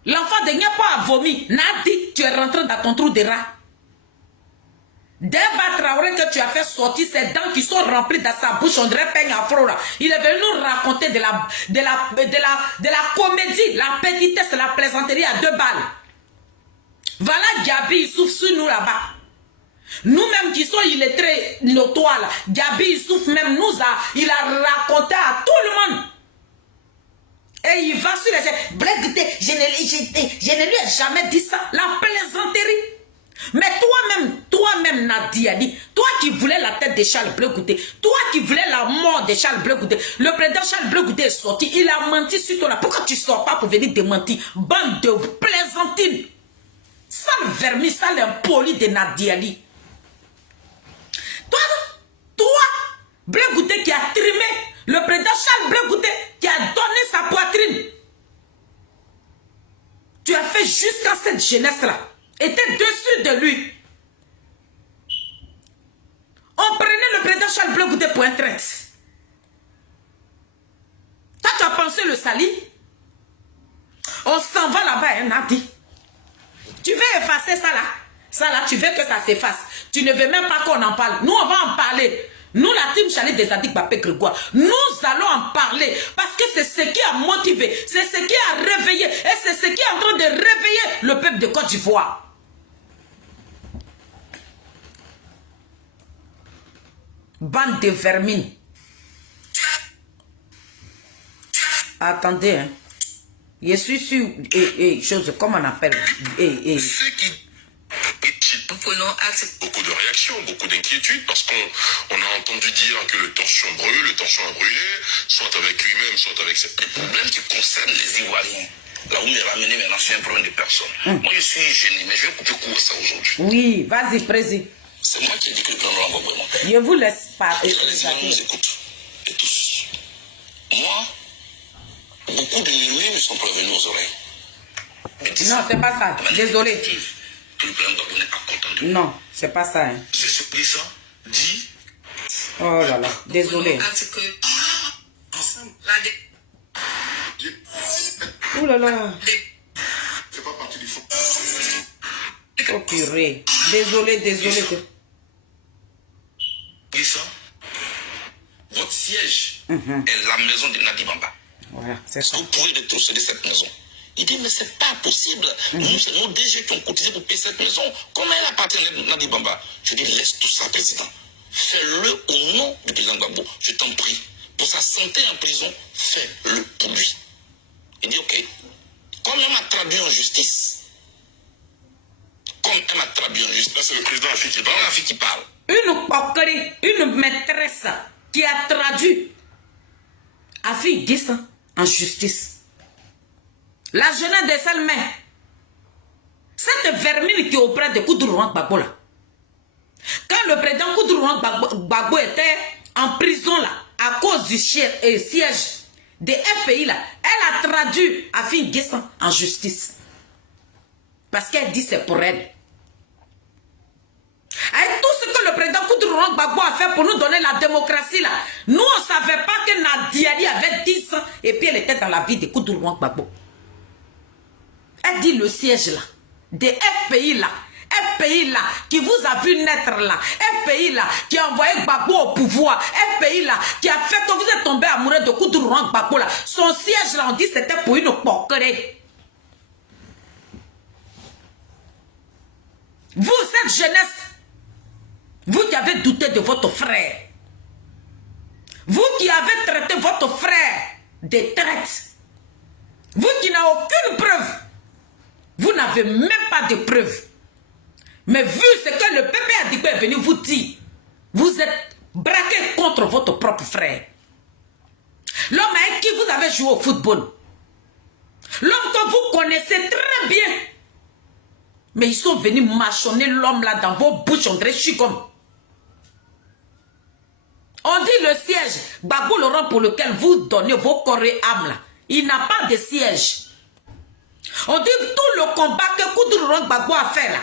L'enfant de Niapo a vomi. Nadi, tu es rentré dans ton trou de rat. Demba Traoré que tu as fait sortir ses dents qui sont remplies dans sa bouche, on dirait peigne à flora. Il est venu nous raconter de la comédie, la petitesse, la plaisanterie à 2 balles. Voilà Djabi Youssouf sur nous là-bas. Nous-mêmes qui sommes illettrés notoires, Djabi Youssouf même il a raconté à tout le monde. Et il va sur les gens. Je ne lui ai jamais dit ça. La plaisanterie. Mais toi-même, Nadia dit, toi qui voulais la tête de Charles Blé Gouda, toi qui voulais la mort de Charles Blé Gouda, le président Charles Blé Gouda est sorti, il a menti sur toi là. Pourquoi tu ne sors pas pour venir démentir? Bande de plaisantines. Sale vermi, sale impoli de Nadia dit. Toi, Blé Gouda qui a trimé, le président Charles Blé Gouda qui a donné sa poitrine. Tu as fait jusqu'à cette jeunesse-là. Était dessus de lui. On prenait le président Charles Blé Gouda pour un traître. Toi, tu as pensé le salir? On s'en va là-bas, hein, Nadi. Tu veux effacer ça là? Ça là, tu veux que ça s'efface. Tu ne veux même pas qu'on en parle. Nous, on va en parler. Nous, la team Chalet des Adik Bapé Grégoire, nous allons en parler parce que c'est ce qui a motivé, c'est ce qui a réveillé et c'est ce qui est en train de réveiller le peuple de Côte d'Ivoire. Bande de vermine. Attendez, hein. Je suis sur chose, comment on appelle Nous prenons acte. Beaucoup de réactions, beaucoup d'inquiétudes, parce qu'on a entendu dire que le torchon brûle, le torchon a brûlé, soit avec lui-même, soit avec ses problèmes qui concernent les Ivoiriens. là où me ramener maintenant sur un problème de personne. Moi, je suis gêné, mais je vais couper court à ça aujourd'hui. Oui, vas-y, président. C'est moi qui ai dit que le président Laurent Gbagbo est mort. Je vous laisse pas. Les Ivoiriens nous écoutent, et tous. Moi, beaucoup de murmures me sont prévenus aux oreilles. Non, c'est pas ça. Désolé. Que le président Gbagbo n'est pas content de Non, c'est pas ça. Hein. c'est ce que ça dit. Oh là là, désolé. Oh là là. C'est pas parti du fond. Oh purée. Désolé, désolé. Ça, votre siège est la maison de Nadi Bamba. Voilà, c'est ça. Vous pourrez rétrocéder cette maison. Il dit, mais c'est pas possible. Nous, c'est nos DG qui ont cotisé pour payer cette maison. Comment elle appartient à Nadi Bamba? Je dis, laisse tout ça, président. Fais-le au nom du président Gbagbo. Je t'en prie. Pour sa santé en prison, fais-le pour lui. Il dit, ok. Comme elle m'a traduit en justice, là, c'est le président Afi qui parle. Afi qui parle. Une coquerie, une maîtresse qui a traduit Afi Guissa en justice. La jeunesse des seules mains. Cette vermine qui est auprès de Koudourouan Gbagbo là. Quand le président Koudourouan Gbagbo était en prison là, à cause du siège des FPI là, elle a traduit Afi Guissa en justice. Parce qu'elle dit c'est pour elle. Avec tout ce que le président Koudourouan Gbagbo a fait pour nous donner la démocratie là, nous on ne savait pas que Nadiali avait 10 ans et puis elle était dans la vie de Koudourouan Gbagbo. Elle dit le siège là, des FPI là, qui vous a vu naître là, FPI là, qui a envoyé Gbagbo au pouvoir, FPI là, qui a fait que vous êtes tombé amoureux de Koudourouan Gbagbo là, son siège là, on dit c'était pour une porquerie. Vous, cette jeunesse, vous qui avez douté de votre frère, vous qui avez traité votre frère de traite, vous qui n'avez aucune preuve, vous n'avez même pas de preuve. Mais vu ce que le peuple Adigbo est venu vous dire, vous êtes braqué contre votre propre frère. L'homme avec qui vous avez joué au football, l'homme que vous connaissez très bien, mais ils sont venus mâchonner l'homme là dans vos bouches, on dirait chigom. On dit le siège, Gbagbo Laurent pour lequel vous donnez vos corps et âmes là, il n'a pas de siège. On dit tout le combat que Koudourouan Gbagbo a fait là,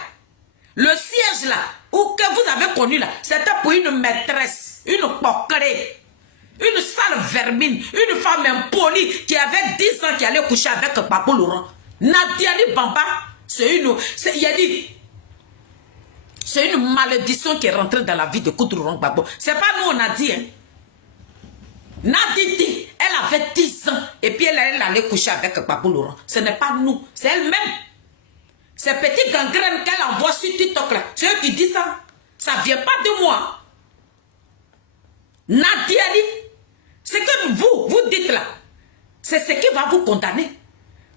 le siège là, ou que vous avez connu là, c'était pour une maîtresse, une porquerie, une sale vermine, une femme impolie qui avait 10 ans qui allait coucher avec Gbagbo Laurent. Nadiali Bamba, c'est une malédiction qui est rentrée dans la vie de Koudourouan Gbagbo. C'est pas nous on a dit, hein. Naditi, elle avait 10 ans et puis elle allait coucher avec Gbagbo Laurent. Ce n'est pas nous, c'est elle-même. Ces petits gangrènes qu'elle envoie sur TikTok là, c'est eux qui disent ça. Ça ne vient pas de moi. Nadiali, ce que vous dites là, c'est ce qui va vous condamner.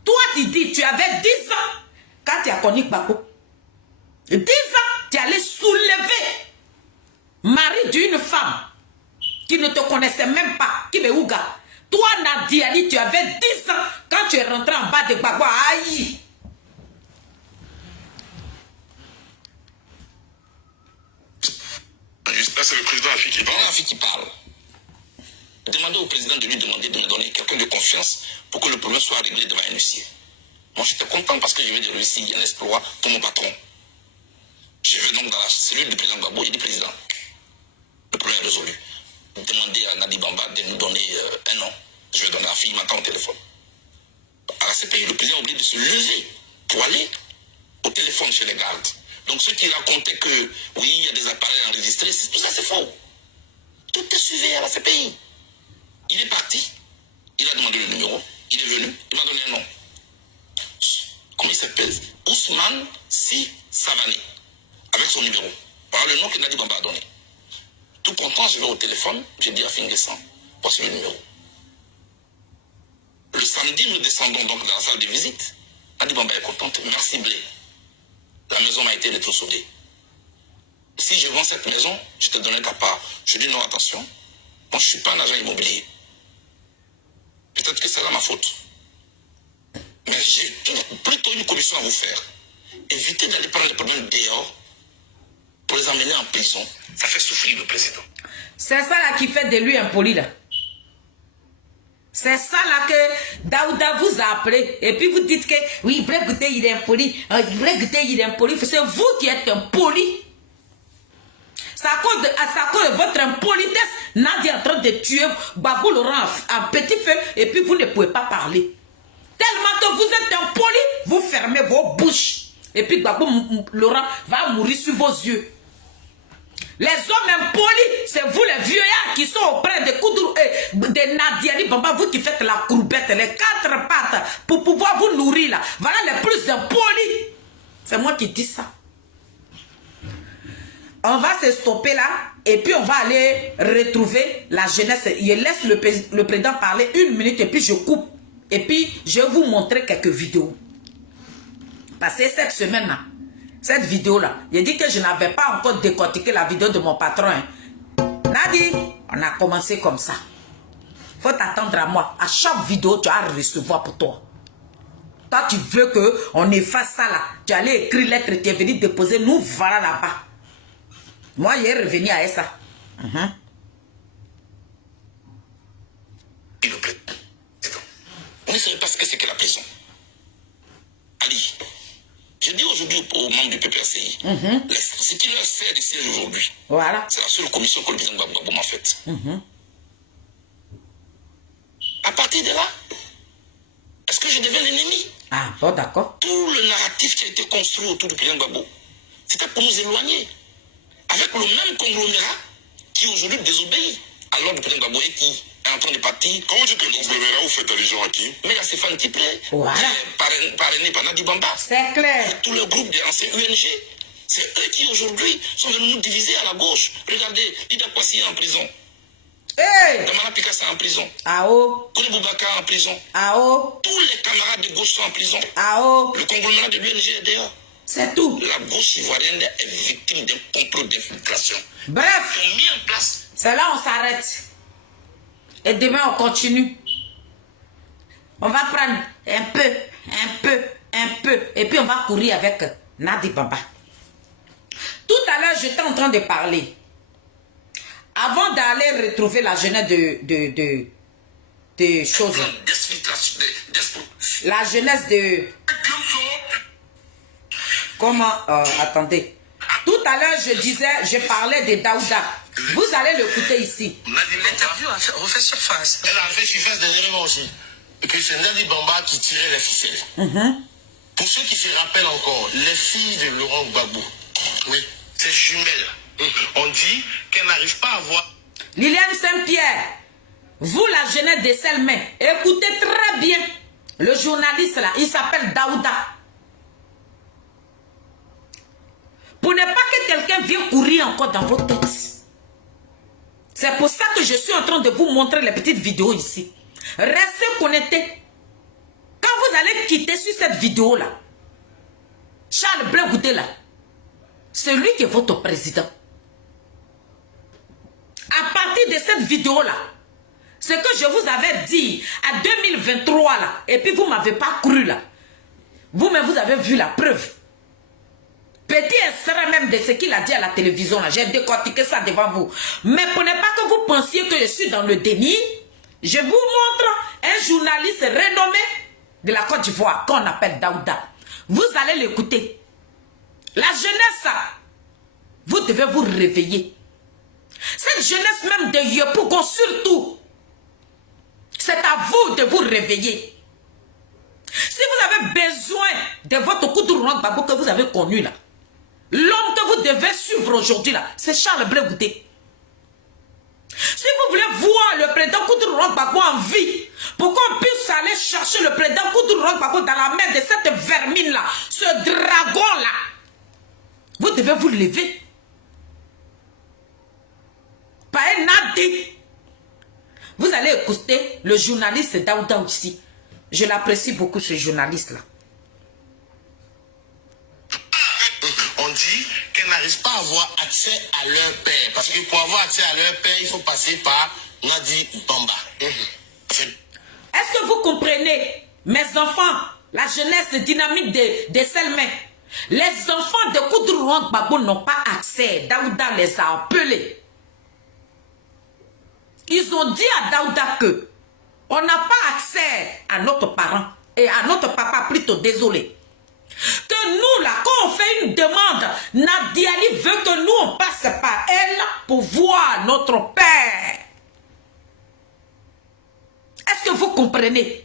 Toi, tu dis, tu avais 10 ans quand tu as connu Gbagbo. 10 ans, tu allais soulever mari d'une femme qui ne te connaissait même pas, qui est Ouga. Toi, Nadiali, tu avais 10 ans quand tu es rentré en bas de Gbagbo. Aïe! Là, c'est le président Afi qui parle. Afi qui parle. Demandez au président de lui demander de me donner quelqu'un de confiance pour que le problème soit réglé devant un huissier. Moi, j'étais content parce que je vais dire réussir un exploit pour mon patron. Je vais donc dans la cellule du président Gbagbo. Il dit, président, le problème est résolu. Demandez à Nadi Bamba de nous donner un nom. Je vais donner à la fille, il m'attend au téléphone. À la CPI, le président a oublié de se lever pour aller au téléphone chez les gardes. Donc ceux qui racontaient que, oui, il y a des appareils enregistrés, tout ça c'est faux. Tout est suivi à la CPI. Il est parti. Il a demandé le numéro. Il est venu. Il m'a donné un nom. Comment il s'appelle? Ousmane Si Savani. Avec son numéro. Par le nom que Nadi Bamba a donné. Tout content, je vais au téléphone. J'ai dit à Fingessan, voici le numéro. Le samedi, nous descendons donc dans la salle de visite. Nadi Bamba est contente. Merci Blé. La maison m'a été rétrocédée. Si je vends cette maison, je te donnerai ta part. Je dis non, attention. Moi, je ne suis pas un agent immobilier. Peut-être que c'est là ma faute. Mais j'ai plutôt une commission à vous faire. Évitez d'aller prendre les problèmes dehors pour les emmener en prison. Ça fait souffrir le président. C'est ça là qui fait de lui impoli là. C'est ça là que Daouda vous a appelé. Et puis vous dites que oui, Brégoudé il est impoli. Brégoudé il est impoli. C'est vous qui êtes impoli. C'est à cause de votre impolitesse. Nadia est en train de tuer Babou Laurent en petit feu. Et puis vous ne pouvez pas parler. Tellement que vous êtes impoli, vous fermez vos bouches. Et puis Babou Laurent va mourir sur vos yeux. Les hommes impolis, c'est vous les vieillards qui sont auprès de Koudrou et de Nadiani Bamba, vous qui faites la courbette, les 4 pattes pour pouvoir vous nourrir là. Voilà les plus impolis. C'est moi qui dis ça. On va se stopper là et puis on va aller retrouver la jeunesse. Je laisse le président parler 1 minute et puis je coupe. Et puis je vais vous montrer quelques vidéos. Parce que cette semaine-là, cette vidéo-là, j'ai dit que je n'avais pas encore décortiqué la vidéo de mon patron. Hein. Nadi, on a commencé comme ça. Faut t'attendre à moi. À chaque vidéo, tu vas recevoir pour toi. Toi, tu veux qu'on efface ça là. Tu allais écrire lettre, tu es venu déposer, nous voilà là-bas. Moi, je vais revenir à ça. Vous ne savez pas ce que c'est que la prison. Ali, je dis aujourd'hui aux membres du PPACI, ce qui leur sert de siège aujourd'hui, voilà. C'est la seule commission que le président Gbagbo m'a faite. À partir de là, est-ce que je deviens l'ennemi? Ah, bon, d'accord. Tout le narratif qui a été construit autour du président Gbagbo, c'était pour nous éloigner. Avec le même conglomérat qui aujourd'hui désobéit à l'ordre du président Gbagbo et qui est en train de partir. Quand vous dites le conglomérat, vous faites allusion à qui? Mais là, c'est Fan Tiplé, voilà. Parrainé par Nadi Bamba. C'est clair. Et tout le groupe des anciens UNG. C'est eux qui aujourd'hui sont venus nous diviser à la gauche. Regardez, Ida Kwasi est en prison. Hey! Damana Pikassa en prison. Ao. Kone Boubacar en prison. Ao. Tous les camarades de gauche sont en prison. Ao. Le conglomérat de l'UNG est dehors. C'est tout. La gauche ivoirienne est victime d'un complot d'infiltration. Bref. Ils ont mis en place. C'est là on s'arrête. Et demain on continue. On va prendre un peu. Et puis on va courir avec Nadi Bamba. Tout à l'heure, j'étais en train de parler. Avant d'aller retrouver la jeunesse de choses. La jeunesse de... Comment... attendez. Tout à l'heure, je parlais de Daouda. Vous allez l'écouter ici. L'interview a refait surface. Elle a fait surface dernièrement aussi. Et que c'est Nadi Bamba qui tirait les ficelles. Pour ceux qui se rappellent encore, les filles de Laurent Gbagbo, oui, ces jumelles, on dit qu'elles n'arrivent pas à voir. Liliane Saint-Pierre, vous la jeunesse de Selmain, écoutez très bien. Le journaliste là, il s'appelle Daouda. Pour ne pas que quelqu'un vienne courir encore dans vos têtes. C'est pour ça que je suis en train de vous montrer les petites vidéos ici. Restez connectés. Quand vous allez quitter sur cette vidéo là, Charles Blé là, c'est lui qui est votre président. À partir de cette vidéo là, ce que je vous avais dit à 2023 là, et puis vous ne m'avez pas cru là. Vous-même vous avez vu la preuve. Petit extrait même de ce qu'il a dit à la télévision là, j'ai décortiqué ça devant vous. Mais pour ne pas que vous pensiez que je suis dans le déni, je vous montre un journaliste renommé de la Côte d'Ivoire qu'on appelle Daouda. Vous allez l'écouter. La jeunesse, vous devez vous réveiller. Cette jeunesse même de Yopougon surtout, c'est à vous de vous réveiller. Si vous avez besoin de votre Koudrou Gbagbo que vous avez connu là, l'homme que vous devez suivre aujourd'hui là, c'est Charles Blé Goudé. Si vous voulez voir le président Koudrou Gbagbo en vie, pour qu'on puisse aller chercher le président Koudrou Gbagbo dans la main de cette vermine là, ce dragon là, vous devez vous lever. Pas un nadi. Vous allez écouter le journaliste Daouda aussi. Je l'apprécie beaucoup ce journaliste là. On dit qu'elles n'arrivent pas à avoir accès à leur père. Parce que pour avoir accès à leur père, il faut passer par Nadi Bamba. Est-ce que vous comprenez, mes enfants, la jeunesse dynamique de Selmé. Les enfants de Koudourou Gbagbo n'ont pas accès. Daouda les a appelés. Ils ont dit à Daouda que on n'a pas accès à notre parent et à notre papa, plutôt, désolé. Que nous, là, quand on fait une demande, Nadiali veut que nous, on passe par elle pour voir notre père. Est-ce que vous comprenez?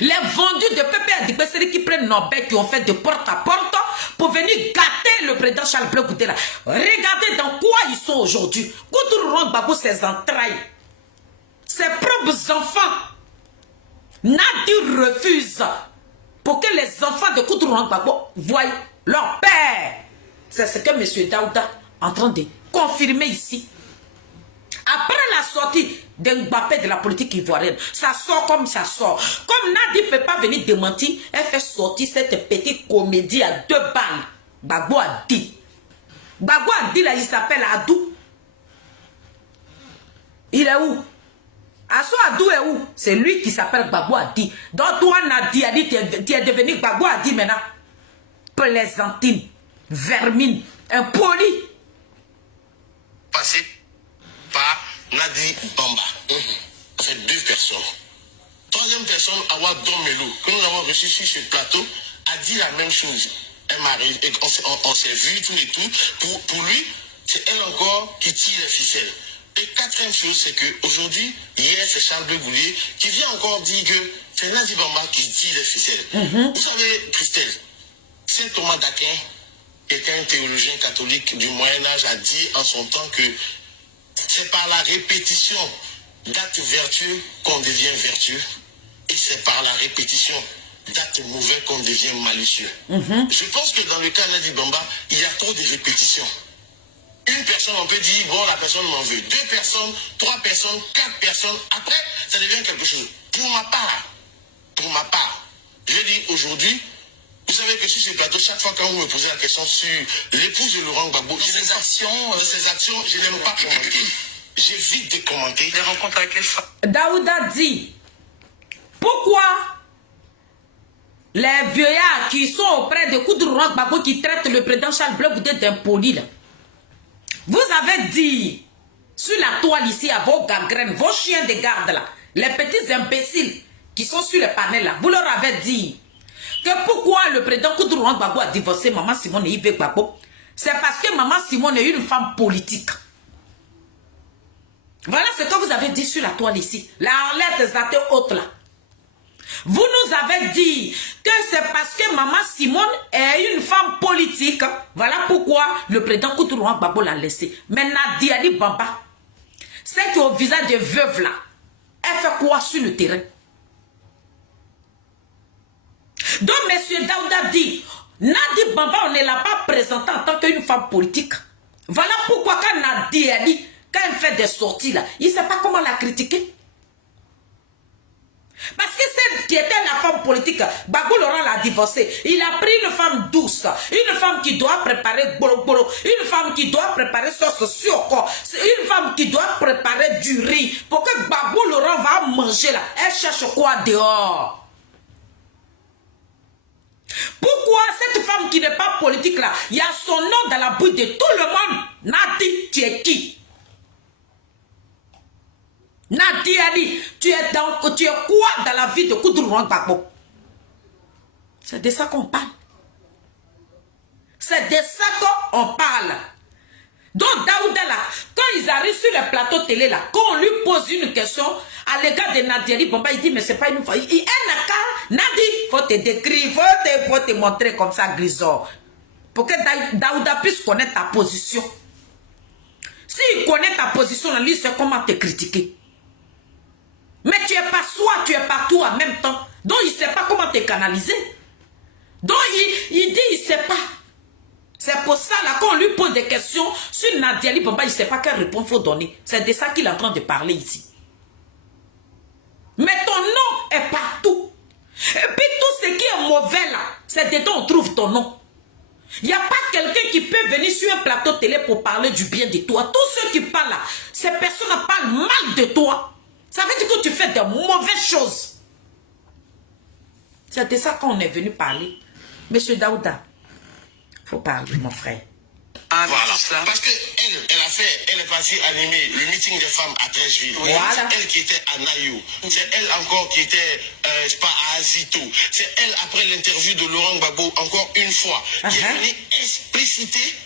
Les vendus de Pépé Adibesseri qui prennent nos bêtes, qui ont fait de porte à porte pour venir gâter le président Charles Blé Goudela. Regardez dans quoi ils sont aujourd'hui. Koudourou Gbagbo, ses entrailles, ses propres enfants. Nadi refuse pour que les enfants de Koudourou Gbagbo voient leur père. C'est ce que M. Daouda est en train de confirmer ici. Après la sortie d'Mbappé de la politique ivoirienne, ça sort comme ça sort. Comme Nadi ne peut pas venir démentir, elle fait sortir cette petite comédie à 2 balles. Gbagbo a dit. Gbagbo a dit là, il s'appelle Adou. Il est où? Asso Adou est où? C'est lui qui s'appelle Gbagbo a dit. Donc toi, Nadi a dit, tu es devenu Gbagbo a dit maintenant. Plaisantine, vermine, impoli. Passé par Nadi Bamba. C'est 2 personnes. Troisième personne, Awa Domelo, que nous avons reçu sur ce plateau, a dit la même chose. Elle m'a et on s'est vu tous les tout. Pour lui, c'est elle encore qui tire les ficelles. Et quatrième chose, c'est qu'aujourd'hui, hier, c'est Charles Blé Goudela qui vient encore dire que c'est Nadi Bamba qui tire les ficelles. Vous savez, Christelle, Saint Thomas d'Aquin, qui était un théologien catholique du Moyen-Âge, a dit en son temps que c'est par la répétition d'actes vertueux qu'on devient vertueux. Et c'est par la répétition d'actes mauvais qu'on devient malicieux. Je pense que dans le cas de Nadi Bamba, il y a trop de répétitions. Une personne, on peut dire, bon, la personne m'en veut. 2 personnes, 3 personnes, 4 personnes. Après, ça devient quelque chose. Pour ma part, je dis aujourd'hui, vous savez que sur ce plateau, chaque fois quand vous me posez la question sur l'épouse de Laurent Gbagbo, de ses actions, je n'aime pas commenter. J'évite de commenter. Les rencontres avec les femmes. Daouda dit, pourquoi les vieillards qui sont auprès de Koudourou Gbagbo qui traitent le président Charles Blé Goudela d'impoli là? Vous avez dit sur la toile ici à vos gangrènes, vos chiens de garde là, les petits imbéciles qui sont sur les panels là, vous leur avez dit que pourquoi le président Koudourou Gbagbo a divorcé Maman Simone et Yves Gbagbo? C'est parce que Maman Simone est une femme politique. Voilà ce que vous avez dit sur la toile ici. La Arlette Zaté haute là. Vous nous avez dit que c'est parce que Maman Simone est une femme politique. Voilà pourquoi le président Koudourou Gbagbo l'a laissé. Mais Nadiali Bamba, c'est qu'au visage de veuve là, elle fait quoi sur le terrain? Donc, M. Daouda dit, Nadi Bamba, on ne l'a pas présenté en tant qu'une femme politique. Voilà pourquoi quand Nadiali, quand elle fait des sorties là, il ne sait pas comment la critiquer. Parce que celle qui était la femme politique, Gbagbo Laurent l'a divorcée. Il a pris une femme douce, une femme qui doit préparer bolo, une femme qui doit préparer sauce surco, une femme qui doit préparer du riz. Pour que Gbagbo Laurent va manger là, elle cherche quoi dehors? Pourquoi cette femme qui n'est pas politique là, il y a son nom dans la bouche de tout le monde? Nadi, tu es qui? Nadi Ali, tu es quoi dans la vie de Koudourou Gbagbo? C'est de ça qu'on parle. C'est de ça qu'on parle. Donc Daouda là, quand ils arrivent sur le plateau télé là, quand on lui pose une question à l'égard de Nadiali Bamba, il dit mais c'est pas une fois. Il n'a qu'à Nadi, faut te décrire, faut te montrer comme ça grisor. Pour que Daouda puisse connaître ta position. S'il connaît ta position, là, lui sait comment te critiquer. Mais tu es pas soi, tu es partout en même temps. Donc il ne sait pas comment te canaliser. Donc il dit il ne sait pas. C'est pour ça là quand on lui pose des questions sur Nadiali Bamba, il ne sait pas quelle réponse il faut donner. C'est de ça qu'il est en train de parler ici. Mais ton nom est partout. Et puis tout ce qui est mauvais là, c'est dedans on trouve ton nom. Il n'y a pas quelqu'un qui peut venir sur un plateau télé pour parler du bien de toi. Tous ceux qui parlent là, ces personnes parlent mal de toi. Ça veut dire que tu fais de mauvaises choses. C'est de ça qu'on est venu parler. Monsieur Daouda, il faut parler, mon frère. Ah, voilà. Parce que elle est partie animer le meeting des femmes à Trècheville. Voilà. C'est elle qui était à Nayo. C'est elle encore qui était, je sais pas, à Azito. C'est elle, après l'interview de Laurent Gbagbo, encore une fois, qui est venue expliciter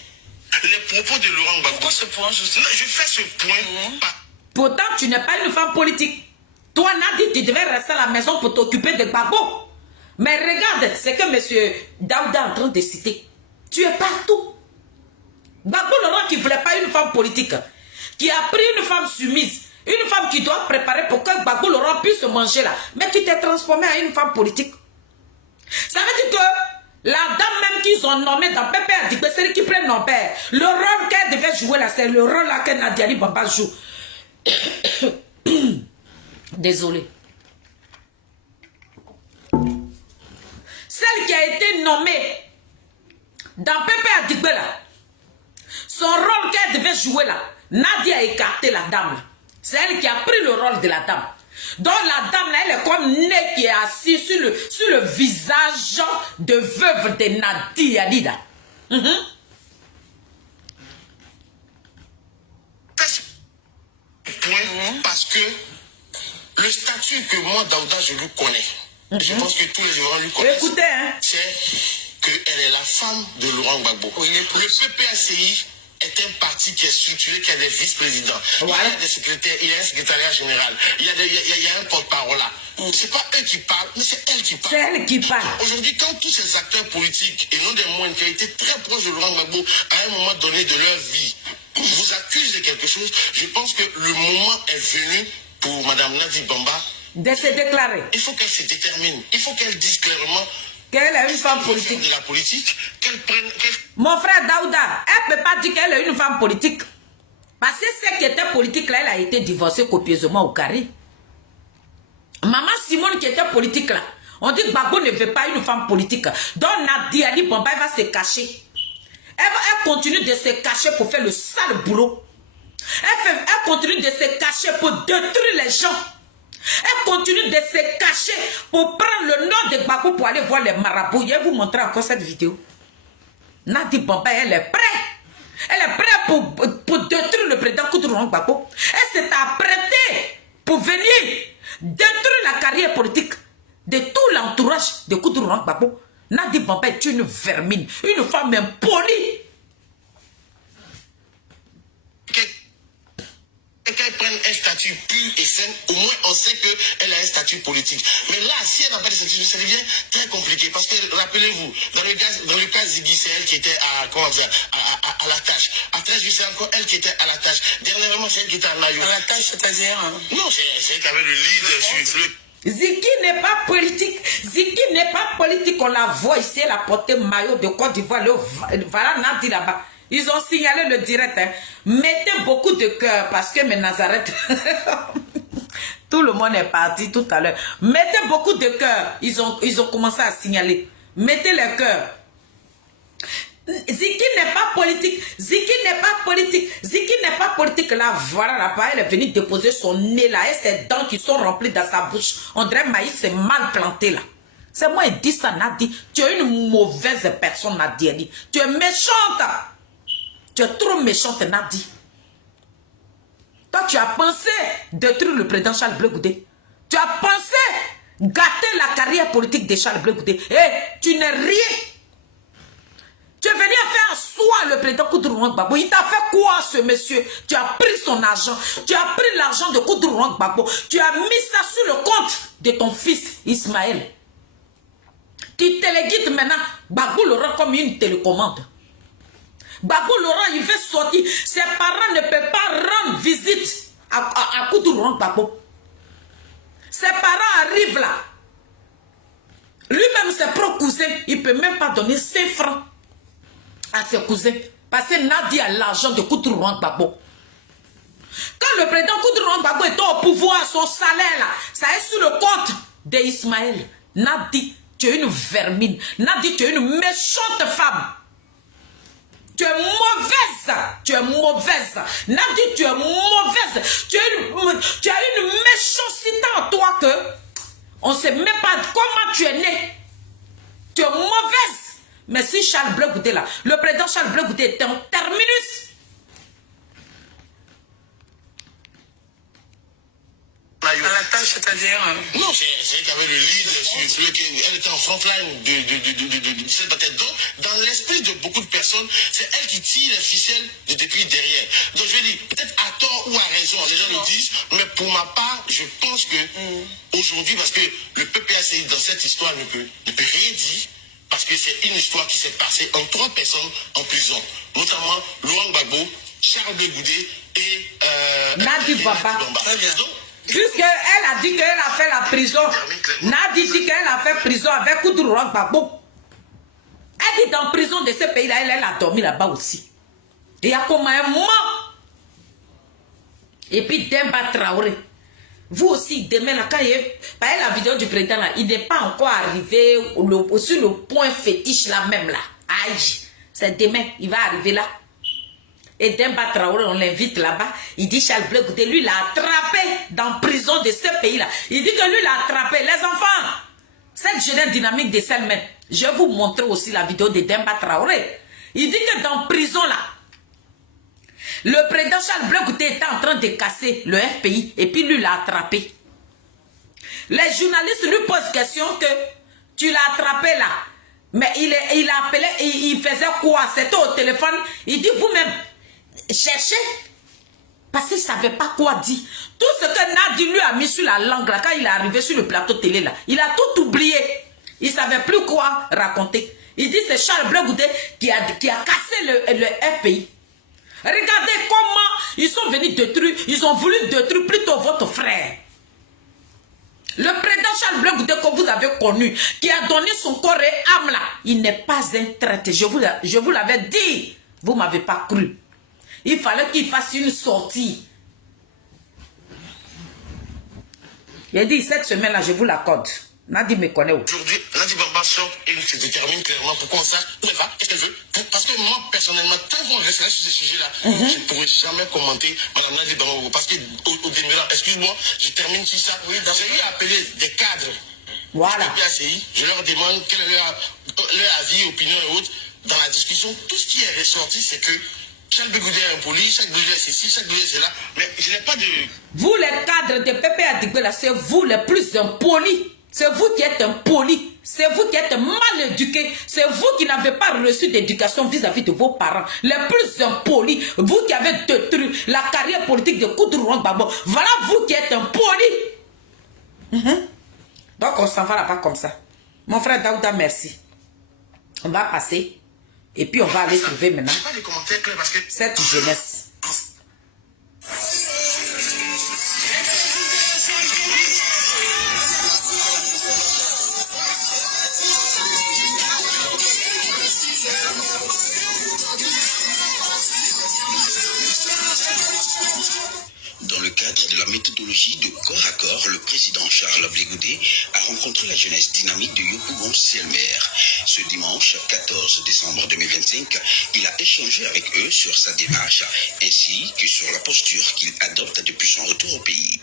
les propos de Laurent Gbagbo. Pourquoi ce point, je fais ce point. Pourtant, tu n'es pas une femme politique. Toi, Nadi, tu devais rester à la maison pour t'occuper de Gbagbo. Mais regarde ce que monsieur Daouda est en train de citer. Tu es partout. Gbagbo Laurent qui ne voulait pas une femme politique, qui a pris une femme soumise, une femme qui doit préparer pour que Gbagbo Laurent puisse manger là. Mais tu t'es transformé en une femme politique. Ça veut dire que la dame même qu'ils ont nommée dans Pépé Adigbe, c'est qui prend non père. Le rôle qu'elle devait jouer là, c'est le rôle là que Nadiali Bamba joue. Désolé. Celle qui a été nommée dans Pépé Adigbe là, son rôle qu'elle devait jouer là, Nadia a écarté la dame là. C'est elle qui a pris le rôle de la dame. Donc la dame là, elle est comme nez qui est assise sur le visage de veuve de Nadia Lida. Parce que le statut que moi, Daouda, je lui connais, je pense que tous les Ivoiriens lui connaissent. Écoutez, hein. C'est qu'elle est la femme de Laurent Gbagbo. Le PPACI est un parti qui est structuré, qui a des vice-présidents. Voilà. Il y a des secrétaires, il y a un secrétariat général, il y a un porte-parole là. C'est pas eux qui parlent, mais c'est elle qui parle. C'est elle qui parle. Aujourd'hui, quand tous ces acteurs politiques, et non des moindres, qui ont été très proches de Laurent Gbagbo à un moment donné de leur vie, vous accusent de quelque chose, je pense que le moment est venu pour Mme Nadi Bamba de se déclarer. Il faut qu'elle se détermine. Il faut qu'elle dise clairement qu'elle est une femme politique. De la politique, Mon frère Daouda, elle ne peut pas dire qu'elle est une femme politique. Parce que celle qui était politique là, elle a été divorcée copieusement au carré. Maman Simone qui était politique là, on dit que Gbagbo ne veut pas une femme politique. Donc Nadia dit Bamba, elle va se cacher. Elle continue de se cacher pour faire le sale boulot. Elle continue de se cacher pour détruire les gens. Elle continue de se cacher pour prendre le nom de Gbagbo pour aller voir les marabouts. Je vais vous montrer encore cette vidéo. Nadi Bamba, elle est prête. Elle est prête pour détruire le président Koudou Gbagbo. Elle s'est apprêtée pour venir détruire la carrière politique de tout l'entourage de Koudou Gbagbo. Nadi Bamba est une vermine, une femme impolie. Qu'elle prenne un statut pur et sain, au moins on sait qu'elle a un statut politique. Mais là, si elle n'a pas de statut, ça devient très compliqué. Parce que, rappelez-vous, dans le cas Ziggy, c'est elle qui était à la tâche. À Trècheville, c'est encore elle qui était à la tâche. Dernièrement, c'est elle qui était à Nayo. À la tâche, c'est-à-dire Non, c'est elle qui avait le lead sur le... Ziggy n'est pas politique. Ziggy n'est pas politique. On la voit ici, elle a porté maillot de Côte d'Ivoire. Voilà, Nadi là-bas. Ils ont signalé le direct. Hein. Mettez beaucoup de cœur parce que mes Nazareth... Tout le monde est parti tout à l'heure. Mettez beaucoup de cœur. Ils ont commencé à signaler. Mettez les cœurs. Ziggy n'est pas politique. Ziggy n'est pas politique. Ziggy n'est pas politique. Là, voilà là-bas, elle est venue déposer son nez là et ses dents qui sont remplies dans sa bouche. On dirait maïs, c'est mal planté là. C'est moi qui dis ça, Nadi. Tu es une mauvaise personne, Nadi. Tu es méchante. Tu es trop méchante, Nadi. Toi, tu as pensé détruire le président Charles Blé Goudé. Tu as pensé gâter la carrière politique de Charles Blé Goudé. Et tu n'es rien. Tu es venu faire asseoir le président Koudou Gbagbo. Il t'a fait quoi, ce monsieur? Tu as pris son argent. Tu as pris l'argent de Koudou Gbagbo. Tu as mis ça sur le compte de ton fils Ismaël. Tu téléguides maintenant Gbagbo Laurent comme une télécommande. Gbagbo Laurent, il veut sortir. Ses parents ne peuvent pas rendre visite à Koudou Gbagbo. Ses parents arrivent là. Lui-même, ses propres cousins, il ne peut même pas donner 5 francs à ses cousins. Parce que Nadi a l'argent de Koudou Gbagbo. Quand le président Koudou Gbagbo est au pouvoir, son salaire là, ça est sur le compte d'Ismaël. Nadi, tu es une vermine. Nadi, tu es une méchante femme. Tu es mauvaise. Tu es mauvaise. Nadi, tu es mauvaise. Tu as une méchanceté en toi que on ne sait même pas comment tu es né. Tu es mauvaise. Mais si Charles Blé Goudé là, le président Charles Blé Goudé est un terminus. À la tâche, c'est-à-dire... Non, c'est qu'avec le lead, elle était en frontline de cette bataille. Donc, dans l'esprit de beaucoup de personnes, c'est elle qui tire les ficelles depuis derrière. Donc, je vais dire, peut-être à tort ou à raison, les gens le disent, mais pour ma part, je pense que aujourd'hui, parce que le PPACI dans cette histoire ne peut rien dire, parce que c'est une histoire qui s'est passée en 3 personnes en prison, notamment Laurent Gbagbo, Charles Blé Goudé et Nadi Bamba. Très bien. Donc, puisqu'elle a dit qu'elle a fait la prison, Nadi dit qu'elle a fait prison avec Koudou Rock Gbagbo. Elle dit dans prison de ce pays-là, elle a dormi là-bas aussi. Il y a comme un moment. Et puis Demba Traoré. Vous aussi, demain, là, quand il y a la vidéo du président, là, il n'est pas encore arrivé sur le point fétiche là même là. Aïe, c'est demain, il va arriver là. Et Demba Traoré, on l'invite là-bas. Il dit Charles Blé Goudé, lui, l'a attrapé dans prison de ce pays-là. Il dit que lui, l'a attrapé. Les enfants, cette jeunesse dynamique de celle-même. Je vais vous montrer aussi la vidéo de Demba Traoré. Il dit que dans prison là, le président Charles Blé Goudé était en train de casser le FPI et puis lui l'a attrapé. Les journalistes lui posent question que tu l'as attrapé là. Mais il a appelé, il faisait quoi? C'était au téléphone. Il dit vous-même, cherchez. Parce qu'il ne savait pas quoi dire. Tout ce que Nadi lui a mis sur la langue là, quand il est arrivé sur le plateau télé là, il a tout oublié. Il ne savait plus quoi raconter. Il dit c'est Charles Blé Goudé qui a cassé le FPI. Regardez comment ils sont venus détruire, ils ont voulu détruire plutôt votre frère. Le président Charles Blé Goudé que vous avez connu, qui a donné son corps et âme là, il n'est pas un traître. Je vous l'avais dit. Vous ne m'avez pas cru. Il fallait qu'il fasse une sortie. Il a dit cette semaine-là, je vous l'accorde. Nadi me connaît. Aujourd'hui, Nadi Bamba sort et se détermine clairement pourquoi on sache où elle va, qu'est-ce qu'elle veut. Parce que moi, personnellement, tant qu'on restera sur ce sujet-là, je ne pourrai jamais commenter Mme Nadi Bamba. Parce qu'au demeurant, excuse-moi, je termine sur ça. Oui, j'ai eu à appeler des cadres. Voilà. Du PPACI, je leur demande quel est leur avis, opinion et autres. Dans la discussion, tout ce qui est ressorti, c'est que chaque Blé Goudé est impoli, chaque Blé Goudé est ceci, chaque Blé Goudé est cela. Mais je n'ai pas de... Vous, les cadres de PPADIG, là, c'est vous les plus impolis. C'est vous qui êtes impoli. C'est vous qui êtes mal éduqués. C'est vous qui n'avez pas reçu d'éducation vis-à-vis de vos parents. Les plus impolis. Vous qui avez détruit la carrière politique de Koudou Rock Gbagbo. Voilà vous qui êtes impolis. Donc on s'en va là-bas comme ça. Mon frère Daouda, merci. On va passer. Et puis on va aller trouver maintenant J'ai pas de commentaires clairs parce que... cette jeunesse. Dans le cadre de la méthodologie de corps à corps, le président Charles Blé Goudé a rencontré la jeunesse dynamique de Yopougon-Selmer. Ce dimanche 14 décembre 2025, il a échangé avec eux sur sa démarche ainsi que sur la posture qu'il adopte depuis son retour au pays.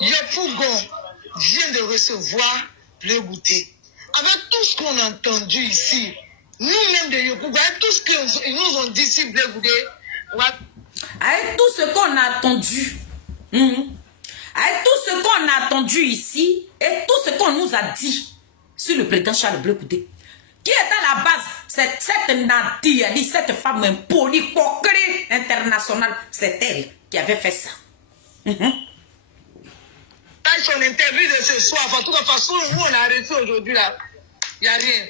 Yopougon vient de recevoir Blé Goudé. Avec tout ce qu'on a entendu ici, nous-mêmes de Yopougon, avec tout ce qu'ils nous ont dit ici, Blé Goudé, avec tout ce qu'on a attendu, avec tout ce qu'on a attendu ici et tout ce qu'on nous a dit sur le président Charles Blé Goudé, qui est à la base, cette Nadi, cette femme impolie, coquerée internationale, c'est elle qui avait fait ça. son interview de ce soir, en toute façon, nous on a arrêté aujourd'hui là, il n'y a rien.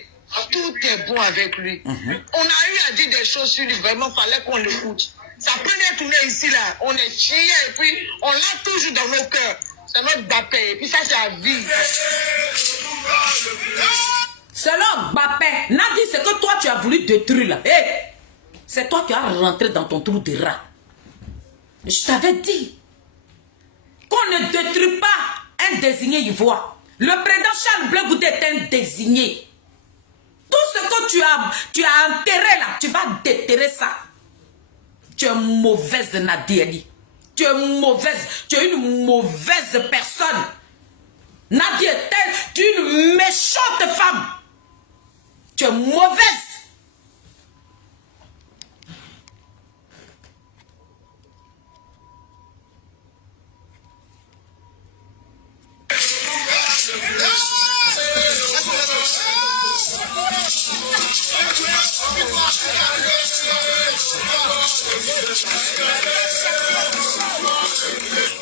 Tout est bon avec lui. On a eu à dire des choses sur lui, vraiment, il fallait qu'on l'écoute. Sa première tournée ici, là, on est chiés et puis on l'a toujours dans nos cœurs. C'est notre Bappé. Et puis ça, c'est la vie. Selon Bappé, Nadi, c'est que toi, tu as voulu détruire là. Hey, c'est toi qui as rentré dans ton trou de rat. Je t'avais dit qu'on ne détruit pas un désigné ivoire. Le président Charles Blé Goudé est un désigné. Tout ce que tu as enterré là, tu vas déterrer ça. Tu es mauvaise, Nadi. Tu es mauvaise. Tu es une mauvaise personne. Nadi est une méchante femme. mauvaise.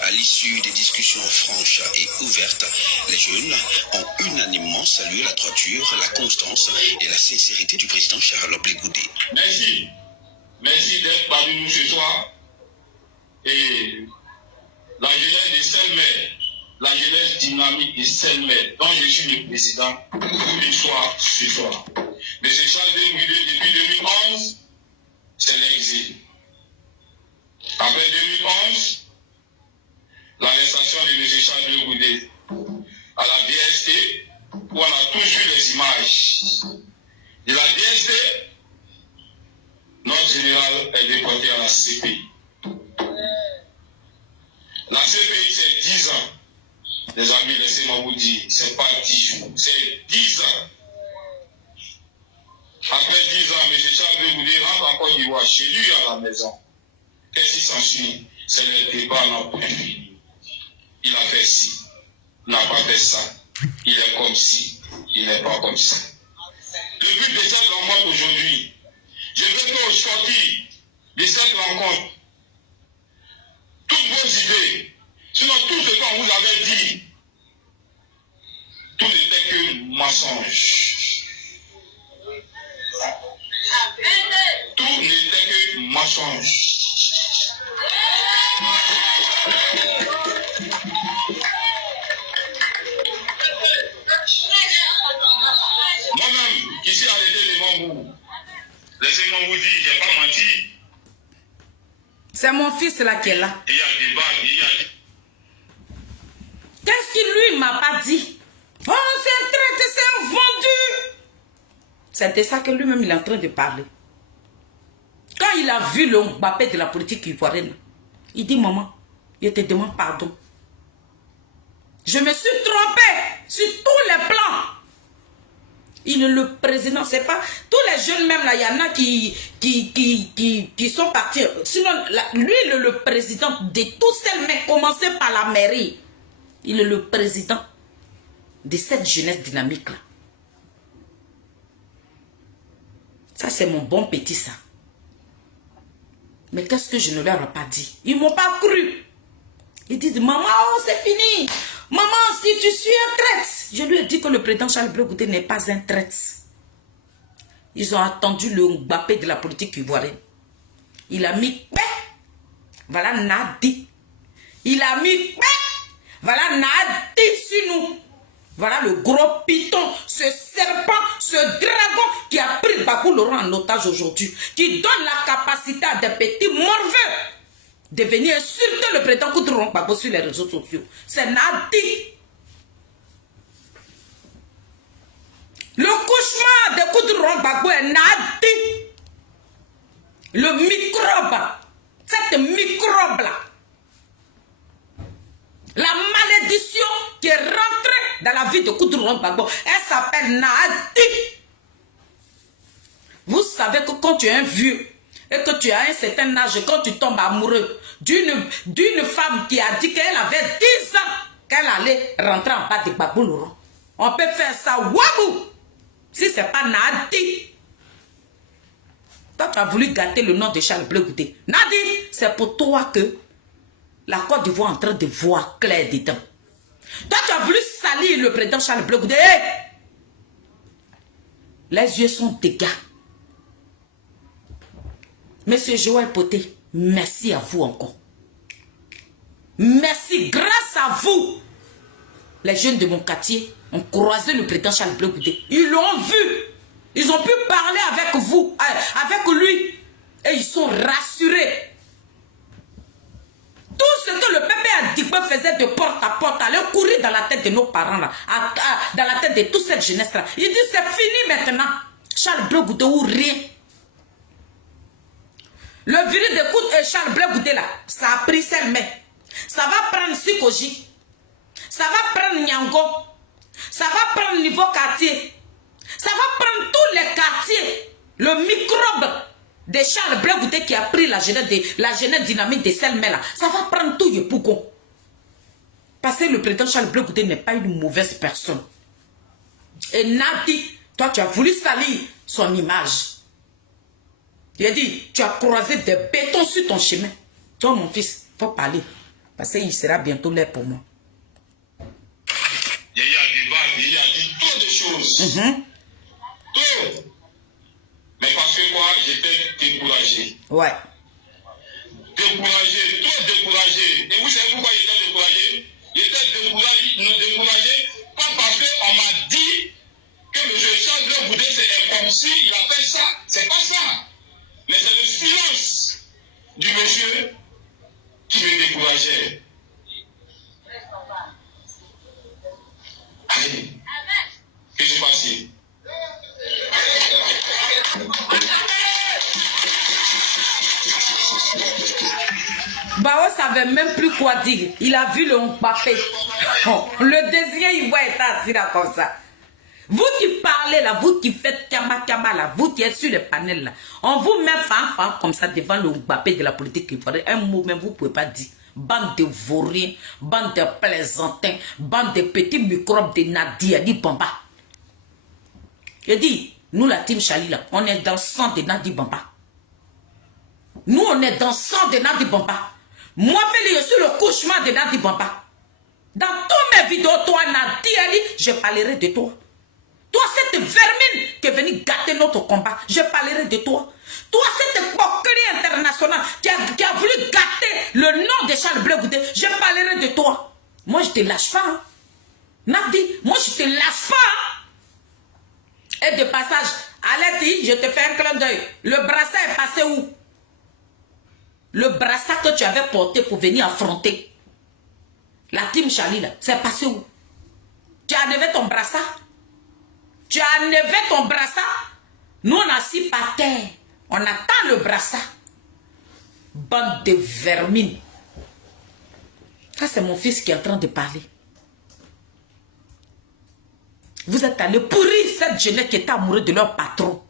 À l'issue des discussions franches et ouvertes, les jeunes ont unanimement salué la droiture, la constance et la sincérité du président Charles Blé Goudé. Merci. Merci d'être parmi nous ce soir. Et la jeunesse de Selmer, la jeunesse dynamique de Selmer, dont je suis le président, une soir ce soir. M. Charles Blé Goudé, depuis 2011, c'est l'exil. Après 2011, l'arrestation de M. Charles Blé Goudé à la DST, où on a tous vu les images de la DST, notre général est déporté à la CPI. La CPI, c'est 10 ans. Les amis, laissez-moi vous dire, c'est pas 10 jours, c'est 10 ans. Après 10 ans, M. Charles Blé Goudé rentre en Côte d'Ivoire chez lui à la maison. Qu'est-ce qui s'ensuit? C'est le débat dans le pays. Il a fait ci, il n'a pas fait ça. Il est comme ci, il n'est pas comme ça. Depuis de cette rencontre aujourd'hui, je veux que sortir de cette rencontre toutes vos idées, sinon tout ce qu'on vous avait dit, tout n'était que mensonge. Tout n'était que mensonge. Moi-même, qui suis arrêté devant vous, laissez-moi vous dire, je n'ai pas menti. C'est mon fils là qui est là. Il y a débat, il y a... Qu'est-ce qu'il lui m'a pas dit? Oh, c'est un traître, c'est un vendu. C'était ça que lui-même il est en train de parler. Quand il a vu le Mbappé de la politique ivoirienne, il dit, maman, je te demande pardon. Je me suis trompé sur tous les plans. Il est le président, c'est pas... Tous les jeunes même là, il y en a qui sont partis. Sinon, lui, il est le président de tous ces mecs, commencé par la mairie. Il est le président de cette jeunesse dynamique là. Ça, c'est mon bon petit ça. Mais qu'est-ce que je ne leur ai pas dit? Ils ne m'ont pas cru. Ils disent, maman, oh, c'est fini. Maman, si tu suis un traître. Je lui ai dit que le président Charles Blé Goudé n'est pas un traître. Ils ont attendu le Mbappé de la politique ivoirienne. Il a mis paix. Voilà Nadi. Il a mis paix. Voilà Nadi sur nous. Voilà le gros python, ce serpent, ce dragon qui a pris Gbagbo Laurent en otage aujourd'hui. Qui donne la capacité à des petits morveux de venir insulter le président Laurent Gbagbo sur les réseaux sociaux. C'est Nadi. Le cauchemar de Laurent Gbagbo est Nadi. Le microbe, cette microbe-là, la malédiction qui est rentrée dans la vie de Laurent Gbagbo, elle s'appelle Nadi. Vous savez que quand tu es un vieux et que tu as un certain âge, quand tu tombes amoureux d'une femme qui a dit qu'elle avait 10 ans, qu'elle allait rentrer en bas de Gbagbo Laurent, on peut faire ça, wabou, si ce n'est pas Nadi. Toi, tu as voulu gâter le nom de Charles Blé Goudé. Nadi, c'est pour toi que la Côte d'Ivoire est en train de voir clair dedans. Toi, tu as voulu salir le président Charles Blé Goudé. Les yeux sont dégâts. Monsieur Joël Poté, merci à vous encore. Merci, grâce à vous. Les jeunes de mon quartier ont croisé le président Charles Blé Goudé. Ils l'ont vu. Ils ont pu parler avec vous, avec lui. Et ils sont rassurés. Tout ce que le pépé Adigbe faisait de porte à porte, allait courir dans la tête de nos parents, là, dans la tête de toute cette jeunesse-là. Il dit, c'est fini maintenant. Charles Blé Goudé ou rien. Le virus de Charles Blé Goudé, là, ça a pris ses mains. Ça va prendre Sikoji. Ça va prendre Nyango. Ça va prendre niveau quartier. Ça va prendre tous les quartiers. Le microbe de Charles Blé Goudé qui a pris la jeunesse dynamique de Selmer là. Ça va prendre tout Yopougon. Parce que le président Charles Blé Goudé n'est pas une mauvaise personne. Et Nadi, toi tu as voulu salir son image. Il a dit, tu as croisé des bétons sur ton chemin. Toi mon fils, il faut parler. Parce qu'il sera bientôt l'heure pour moi. Il y a eu un débat, il a dit trop de choses. Trop. Mais parce que quoi, j'étais découragé. Ouais. Découragé, trop découragé. Et vous savez pourquoi j'étais découragé? J'étais découragé pas parce qu'on m'a dit que M. Charles Blé Goudé c'est comme si il a fait ça. C'est pas ça. Mais c'est le silence du monsieur qui me décourageait. Allez, qu'est-ce qui s'est passé? Bao savait même plus quoi dire. Il a vu le Mbappé. Le désir, il voit être assis là comme ça. Vous qui parlez là, vous qui faites kama là, vous qui êtes sur le panel là, on vous met fan comme ça devant le Mbappé de la politique ivoirienne. Un mot même vous ne pouvez pas dire. Bande de vauriens, bande de plaisantins, bande de petits microbes de Nadia Di Bamba. Je dis, nous la team Chali là, on est dans le sang de Nadi Bamba. Nous on est dans le sang de Nadi Bamba. Moi, je suis le cauchemar de Nadi Bamba. Dans toutes mes vidéos, toi, Nadia, je parlerai de toi. Toi, cette vermine qui est venue gâter notre combat, je parlerai de toi. Toi, cette coquerie internationale qui a voulu gâter le nom de Charles Blé Goudé, je parlerai de toi. Moi, je ne te lâche pas. Hein. Nadi, moi, je ne te lâche pas. Hein. Et de passage, Aleti, je te fais un clin d'œil. Le brassard est passé où? Le brassard que tu avais porté pour venir affronter la team Chali, c'est passé où? Tu as enlevé ton brassard? Tu as enlevé ton brassard? Nous, on a assis par terre. On attend le brassard. Bande de vermine. Ça, c'est mon fils qui est en train de parler. Vous êtes allés pourrir cette jeunesse qui est amoureuse de leur patron,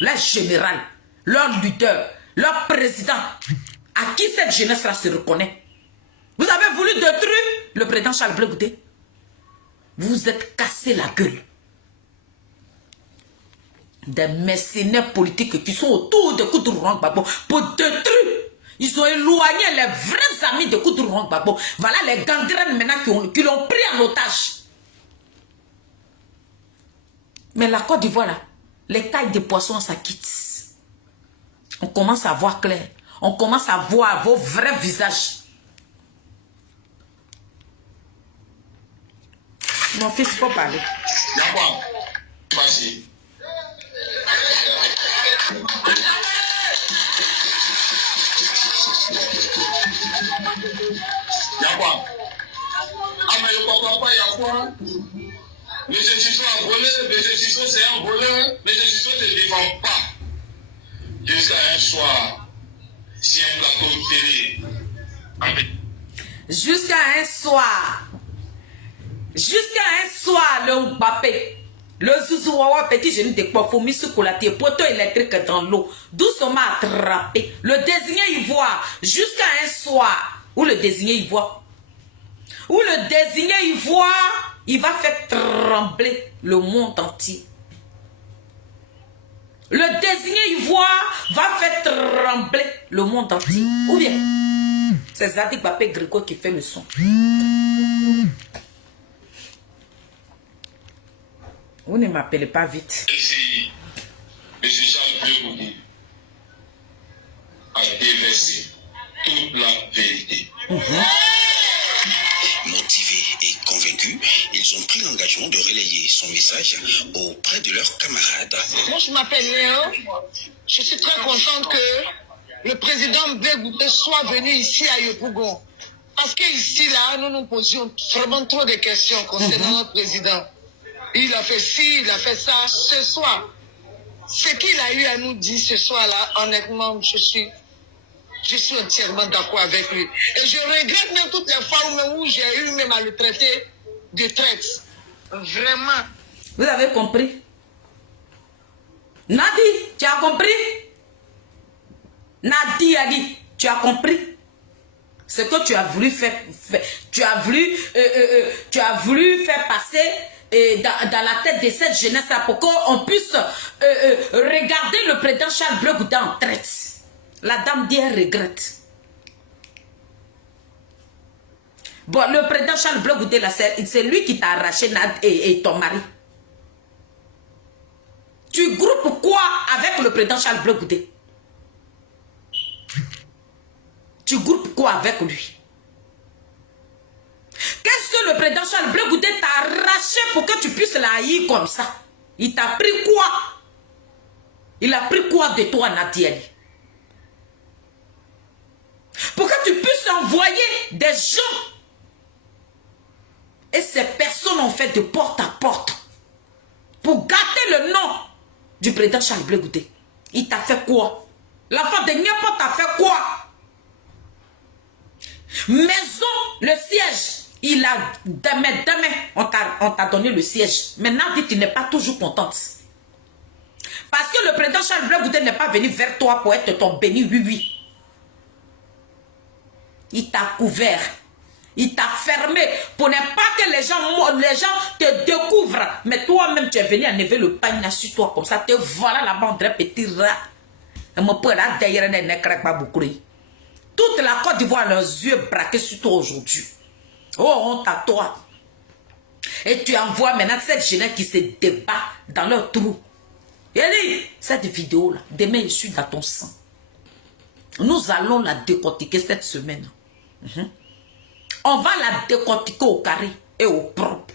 leur général, leur leader, leur président. À qui cette jeunesse-là se reconnaît? Vous avez voulu détruire le président Charles Blé Goudé. Vous êtes cassé la gueule. Des mercenaires politiques qui sont autour de Koutourou Gbagbo pour détruire. Ils ont éloigné les vrais amis de Koutourou Gbagbo. Voilà les gangrènes maintenant qui l'ont pris en otage. Mais la Côte d'Ivoire, là, les cailles de poissons, ça quitte. On commence à voir clair. On commence à voir vos vrais visages. Mon fils, il faut parler. D'accord. Vas-y. D'accord. Ah, mais je ne comprends pas, il y a quoi? Les institutions ont volé, les institutions c'est un voleur, les institutions ne se défendent pas. Jusqu'à un soir, si un plateau de télé avec... Jusqu'à un soir, le Mbappé, le Zouzouawa, petit génie de Kouafoumi sur Koulati, poteau électrique dans l'eau, doucement attrapé, le désigné ivoire, jusqu'à un soir, où le désigné ivoire, il va faire trembler le monde entier. Le désigné ivoire va faire trembler le monde entier. Ou bien, c'est Zadig Mbappé Grégoire qui fait le son. Vous ne m'appelez pas vite. Ici, M. Charles Blé Goudé a déversé toute la vérité. Motivés et convaincus, ils ont pris l'engagement de relayer son message auprès de leurs camarades. Moi, je m'appelle Léon. Je suis très contente que le président Blé Goudé soit venu ici à Yopougon. Parce qu'ici, là, nous nous posions vraiment trop de questions concernant notre président. Il a fait ci, il a fait ça. Ce soir, ce qu'il a eu à nous dire ce soir-là, honnêtement, je suis entièrement d'accord avec lui. Et je regrette même toutes les fois où j'ai eu même à le traiter de traite. Vraiment. Vous avez compris? Nadi, tu as compris? Nadi a dit, tu as compris? Ce que tu as voulu faire, tu as voulu faire passer dans la tête de cette jeunesse-là pour qu'on puisse regarder le président Charles Blé Goudé en traite. La dame dit, elle regrette. Bon, le président Charles Blé Goudé, c'est lui qui t'a arraché Nad et ton mari. Tu groupes quoi avec le président Charles Blé Goudé? Tu groupes quoi avec lui? Qu'est-ce que le président Charles Blé Goudé t'a arraché pour que tu puisses la haïr comme ça? Il t'a pris quoi? Il a pris quoi de toi, Nadia? Pour que tu puisses envoyer des gens. Et ces personnes ont fait de porte à porte pour gâter le nom du président Charles Blé Goudé. Il t'a fait quoi? L'enfant de n'importe t'a fait quoi? Maison, le siège, il a demain, on t'a donné le siège. Maintenant, tu n'es pas toujours contente. Parce que le président Charles Blé Goudé n'est pas venu vers toi pour être ton béni, oui. Il t'a couvert. Il t'a fermé pour ne pas que les gens te découvrent. Mais toi-même, tu es venu enlever le pagne sur toi comme ça. Te voilà là-bas, on dirait petit rat. Et mon père là, derrière, ne craque pas beaucoup. Toute la Côte d'Ivoire, leurs yeux braqués sur toi aujourd'hui. Oh, honte à toi. Et tu envoies maintenant cette jeunesse qui se débat dans leur trou. Et dit, cette vidéo-là, demain, je suis dans ton sang. Nous allons la décortiquer cette semaine. On va la décortiquer au carré et au propre.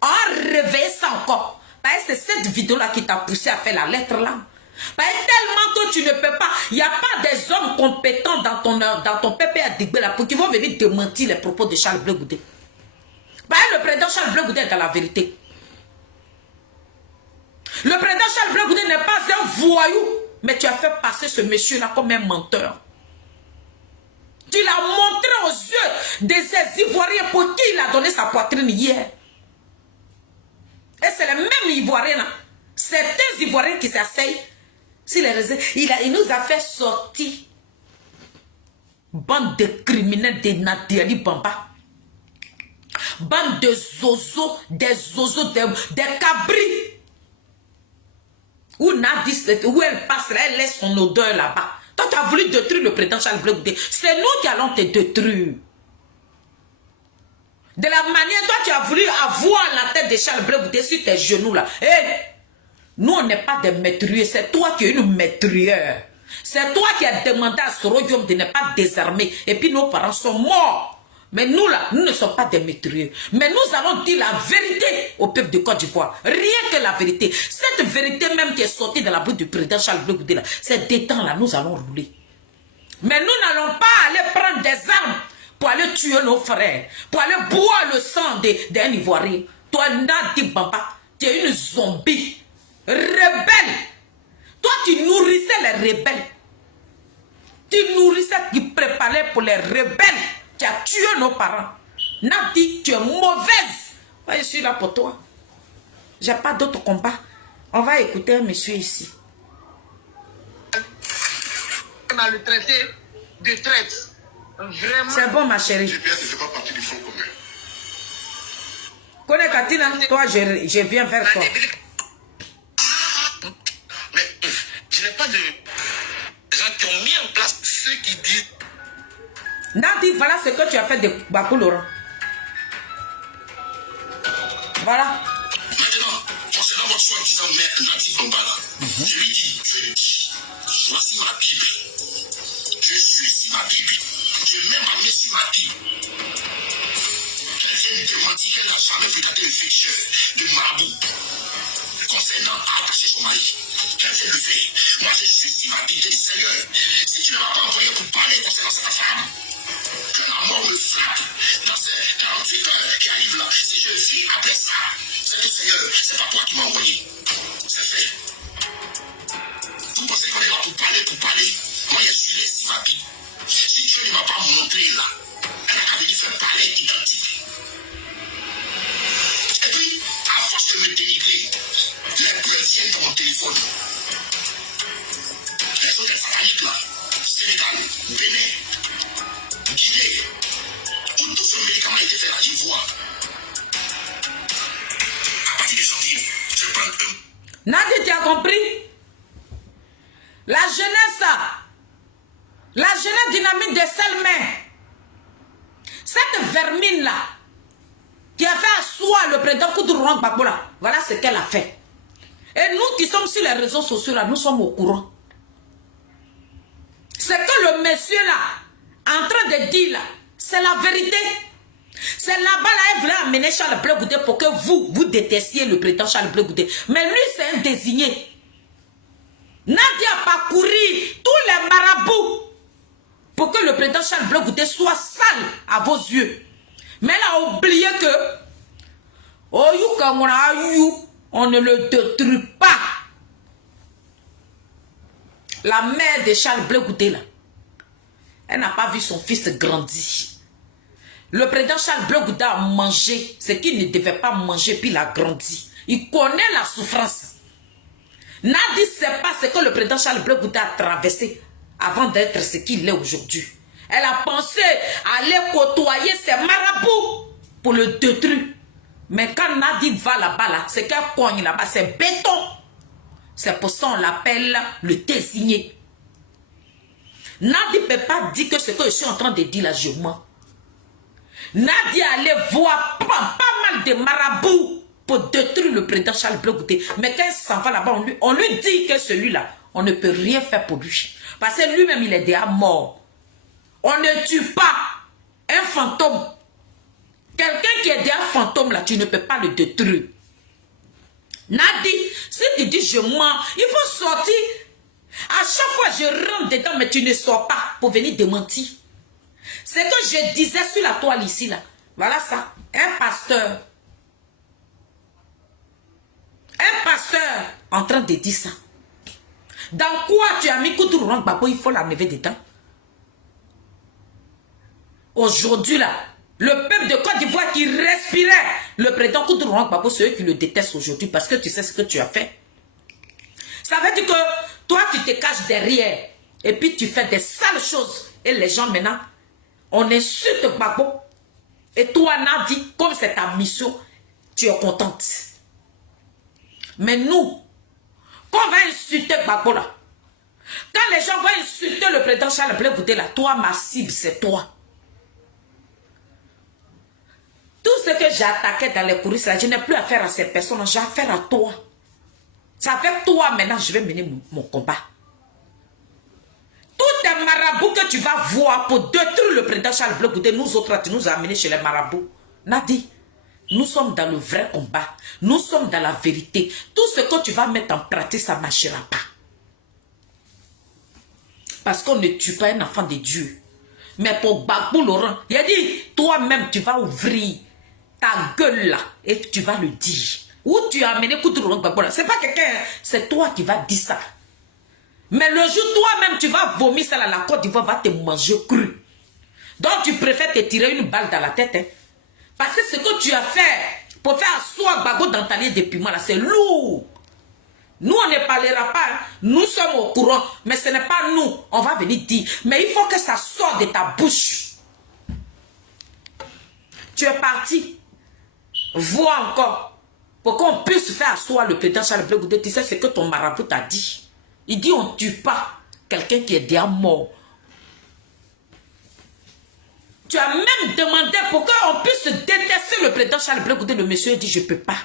On va réveiller ça encore. C'est cette vidéo-là qui t'a poussé à faire la lettre-là. Tellement que tu ne peux pas. Il n'y a pas des hommes compétents dans ton pépé à Digbé là pour qu'ils vont venir démentir les propos de Charles Blé Goudé. Le président Charles Blé Goudé est dans la vérité. Le président Charles Blé Goudé n'est pas un voyou. Mais tu as fait passer ce monsieur-là comme un menteur. Tu l'as montré aux yeux de ces Ivoiriens pour qui il a donné sa poitrine hier. Et c'est les mêmes Ivoiriens là. Certains Ivoiriens qui s'asseyent sur les réseaux. Il nous a fait sortir. Bande de criminels de Nadiali Bamba. Bande de zozos, des cabris. Où elle passe, elle laisse son odeur là-bas. Toi, tu as voulu détruire le président Charles Blé Goudé. C'est nous qui allons te détruire. De la manière dont tu as voulu avoir la tête de Charles Blé Goudé sur tes genoux là. Nous, on n'est pas des maîtriers. C'est toi qui es une maîtrière. C'est toi qui as demandé à ce royaume de ne pas désarmer. Et puis nos parents sont morts. Mais nous là, nous ne sommes pas des maîtriers. Mais nous allons dire la vérité au peuple de Côte d'Ivoire. Rien que la vérité. Cette vérité même qui est sortie de la bouche du président Charles Blé Goudé là, c'est des temps là, nous allons rouler. Mais nous n'allons pas aller prendre des armes pour aller tuer nos frères, pour aller boire le sang d'un Ivoirien. Toi, Nadi Bamba, tu es une zombie. Rebelle. Toi, tu nourrissais les rebelles. Tu nourrissais, tu préparais pour les rebelles. Tu as tué nos parents. Nadi, tu es mauvaise. Je suis là pour toi. J'ai pas d'autre combat. On va écouter un monsieur ici. On a le traité de traite. Vraiment. C'est bon, ma chérie. GPS ne fait pas partie du front commun. Connais Katina, toi, je viens vers toi. Mais je n'ai pas de gens qui ont mis en place ceux qui disent. Nadi, voilà ce que tu as fait de Bakou Laurent. Voilà. Maintenant, concernant votre soi-disant maître Nadi Bamba, je lui dis, Dieu dit, voici ma Bible. Je suis sur ma Bible. Je mets ma main sur ma Bible. Qu'elle vienne démentir qu'elle n'a jamais regardé le féticheur de Marabout concernant à attacher son mari. Qu'elle vienne le faire. Moi, je suis sur ma Bible. Je dis, Seigneur, si tu ne m'as pas envoyé pour parler concernant sa femme, que la mort me frappe dans ces 48 heures qui arrivent là. Si je vis après ça, c'est que Seigneur, c'est pas toi qui m'as envoyé. C'est fait. Vous pensez qu'on est là pour parler. Moi, je suis laissé ma Bible. Si Dieu ne m'a pas montré là, elle a qu'à venir faire parler identique. Et puis, à force de me dénigrer, les preuves tiennent dans mon téléphone. Les autres satellites là, Sénégal, Bénin, Guinée, où tout ce médicament a été fait là, je vois. À partir de janvier, je prends un. Nadi, tu as compris? La jeunesse dynamique de Selmer, cette vermine là, qui a fait asseoir le président Koudourou Gbagbo là, voilà ce qu'elle a fait. Et nous qui sommes sur les réseaux sociaux là, nous sommes au courant. Ce que le monsieur là, en train de dire là, c'est la vérité. C'est là-bas là, elle voulait amener Charles Blé Goudé pour que vous détestiez le président Charles Blé Goudé. Mais lui, c'est un désigné. Nadia a parcouru tous les marabouts pour que le président Charles Blé Goudé soit sale à vos yeux. Mais elle a oublié que on ne le détruit pas. La mère de Charles Blé Goudé là, elle n'a pas vu son fils grandir. Le président Charles Blé Goudé a mangé ce qu'il ne devait pas manger, puis il a grandi. Il connaît la souffrance. Nadi ne sait pas ce que le président Charles Blé Goudé a traversé avant d'être ce qu'il est aujourd'hui. Elle a pensé aller côtoyer ses marabouts pour le détruire. Mais quand Nadi va là-bas, là, c'est qu'elle cogne là-bas, c'est béton. C'est pour ça qu'on l'appelle le désigné. Nadi ne peut pas dire que ce que je suis en train de dire là, je mens. Nadi allait voir pas mal de marabouts pour détruire le président Charles Blé Goudé. Mais quand il s'en va là-bas, on lui dit que celui-là, on ne peut rien faire pour lui. Parce que lui-même, il est déjà mort. On ne tue pas un fantôme. Quelqu'un qui est déjà fantôme, là, tu ne peux pas le détruire. Nadi, si tu dis je mens, il faut sortir. À chaque fois, je rentre dedans, mais tu ne sors pas pour venir démentir. C'est que je disais sur la toile ici, là. Voilà ça. Un pasteur en train de dire ça. Dans quoi tu as mis Koudourou Gbagbo, il faut l'enlever dedans. Aujourd'hui, là, le peuple de Côte d'Ivoire qui respirait le président Koudourou Gbagbo, c'est eux qui le détestent aujourd'hui parce que tu sais ce que tu as fait. Ça veut dire que toi, tu te caches derrière et puis tu fais des sales choses. Et les gens, maintenant, on insulte Gbagbo. Et toi, Nadi, comme c'est ta mission, tu es contente. Mais nous, quand on va insulter Gbagbo là, quand les gens vont insulter le président Charles Blé Goudé là, toi, ma cible, c'est toi. Tout ce que j'ai attaqué dans les coulisses là, je n'ai plus affaire à ces personnes, j'ai affaire à toi. C'est avec toi maintenant je vais mener mon combat. Tous les marabouts que tu vas voir pour détruire le président Charles Blé Goudé, nous autres, tu nous as amenés chez les marabouts. Nadi, nous sommes dans le vrai combat. Nous sommes dans la vérité. Tout ce que tu vas mettre en pratique, ça ne marchera pas. Parce qu'on ne tue pas un enfant de Dieu. Mais pour Gbagbo Laurent, il a dit, toi-même, tu vas ouvrir ta gueule là et tu vas le dire. Où tu as amené Koudourou Gbagbo là? C'est pas quelqu'un, c'est toi qui vas dire ça. Mais le jour, toi-même, tu vas vomir ça là, la Côte d'Ivoire va te manger cru. Donc, tu préfères te tirer une balle dans la tête. Hein? Parce que ce que tu as fait pour faire asseoir Gbagbo dans ta ligne de piment là, c'est lourd. Nous, on ne parlera pas. Hein? Nous sommes au courant. Mais ce n'est pas nous. On va venir dire. Mais il faut que ça sorte de ta bouche. Tu es parti. Vois encore. Pour qu'on puisse faire asseoir le président Charles Blé Goudé. Tu sais ce que ton marabout t'a dit. Il dit on ne tue pas quelqu'un qui est déjà mort. Tu as même demandé pour qu'on puisse détester le président Charles Blé Goudé. Le monsieur dit je ne peux pas.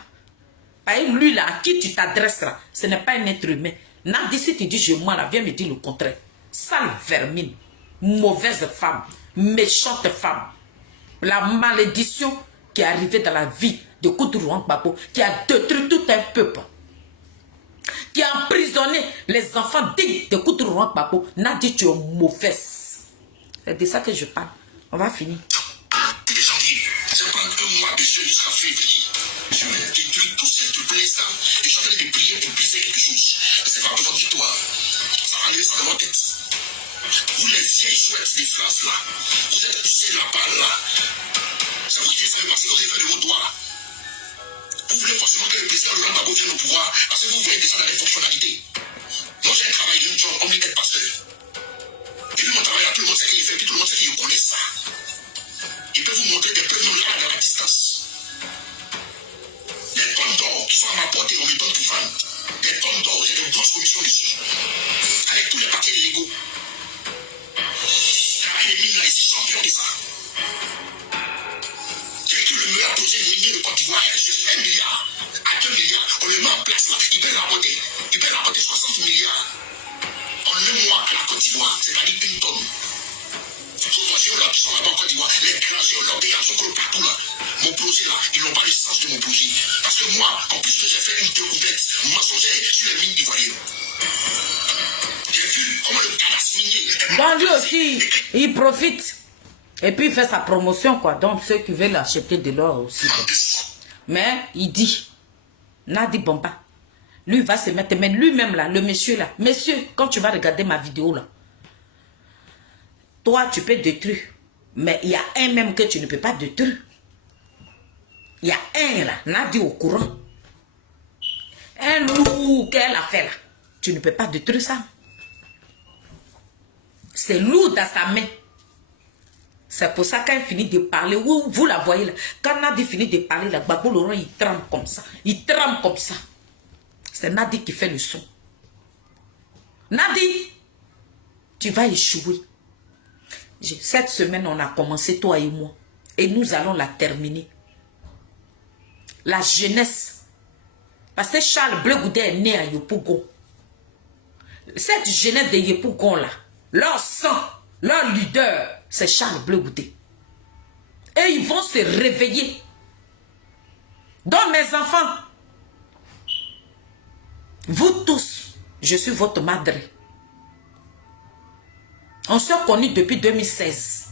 Et lui là, à qui tu t'adresses là, ce n'est pas un être humain. Nadi, si tu dis je mens là, viens me dire le contraire. Sale vermine, mauvaise femme, méchante femme. La malédiction qui est arrivée dans la vie de Koudourou Gbagbo, qui a détruit tout un peuple. Qui a emprisonné les enfants dignes de Koudourou Gbagbo. Nadi, tu es mauvaise. C'est de ça que je parle. On va finir. Les gens disent, ça prend un mois de ce jusqu'à février. Je vais détruire tout ce truc pour l'instant et je suis en train de prier pour briser quelque chose. C'est pas de votre victoire. Ça va enlever ça de votre tête. Vous les vieilles chouettes des France là, vous êtes poussés là-bas là. C'est vous qui savez parce que vous avez fait de vos doigts. Vous voulez forcément que le président président Laurent Gbagbo vient au pouvoir parce que vous voyez déjà dans les fonctionnalités. Moi, j'ai un travail d'un job comme être pasteur. Et puis mon travail, tout le monde sait qu'il fait, puis tout le monde sait qu'il connaît ça. Il peut vous montrer des prénoms là dans la distance. Des tonnes d'or qui sont à ma portée, on me donne pour vendre. Des tonnes d'or, il y a des grosses commissions dessus. Avec tous les papiers légaux. Travail des mines là, ici, champion de ça. J'ai écrit le meilleur projet minier de Côte d'Ivoire, juste 1 milliard à 2 milliards. On le met en place là, il peut rapporter 60 milliards en un mois à la Côte d'Ivoire, c'est-à-dire une tonne. Tous les géologues qui sont là-bas en Côte d'Ivoire, les grands géologues, les sont partout là. Mon projet là, ils n'ont pas le sens de mon projet. Parce que moi, en plus que j'ai fait une découverte mensongère sur les mines ivoiriennes. J'ai vu comment le cadastre minier. Donc lui aussi, il profite. Et puis il fait sa promotion, quoi. Donc ceux qui veulent acheter de l'or aussi. Quoi. Mais il dit, Nadi Bomba, lui va se mettre, mais lui-même là, le monsieur là, monsieur, quand tu vas regarder ma vidéo là, toi tu peux détruire, mais il y a un même que tu ne peux pas détruire. Il y a un là, Nadi au courant. Un loup qu'elle a fait là, tu ne peux pas détruire ça. C'est lourd dans sa main. C'est pour ça qu'il finit de parler. Vous la voyez là. Quand Nadi finit de parler là, Gbagbo Laurent il tremble comme ça. Il tremble comme ça. C'est Nadi qui fait le son. Nadi, tu vas échouer. Cette semaine, on a commencé, toi et moi. Et nous allons la terminer. La jeunesse. Parce que Charles Blé Goudé est né à Yopougon. Cette jeunesse de Yopougon là, leur sang, leur leader, c'est Charles Blé Goudé. Et ils vont se réveiller. Donc mes enfants, vous tous, je suis votre madre. On s'est connus depuis 2016.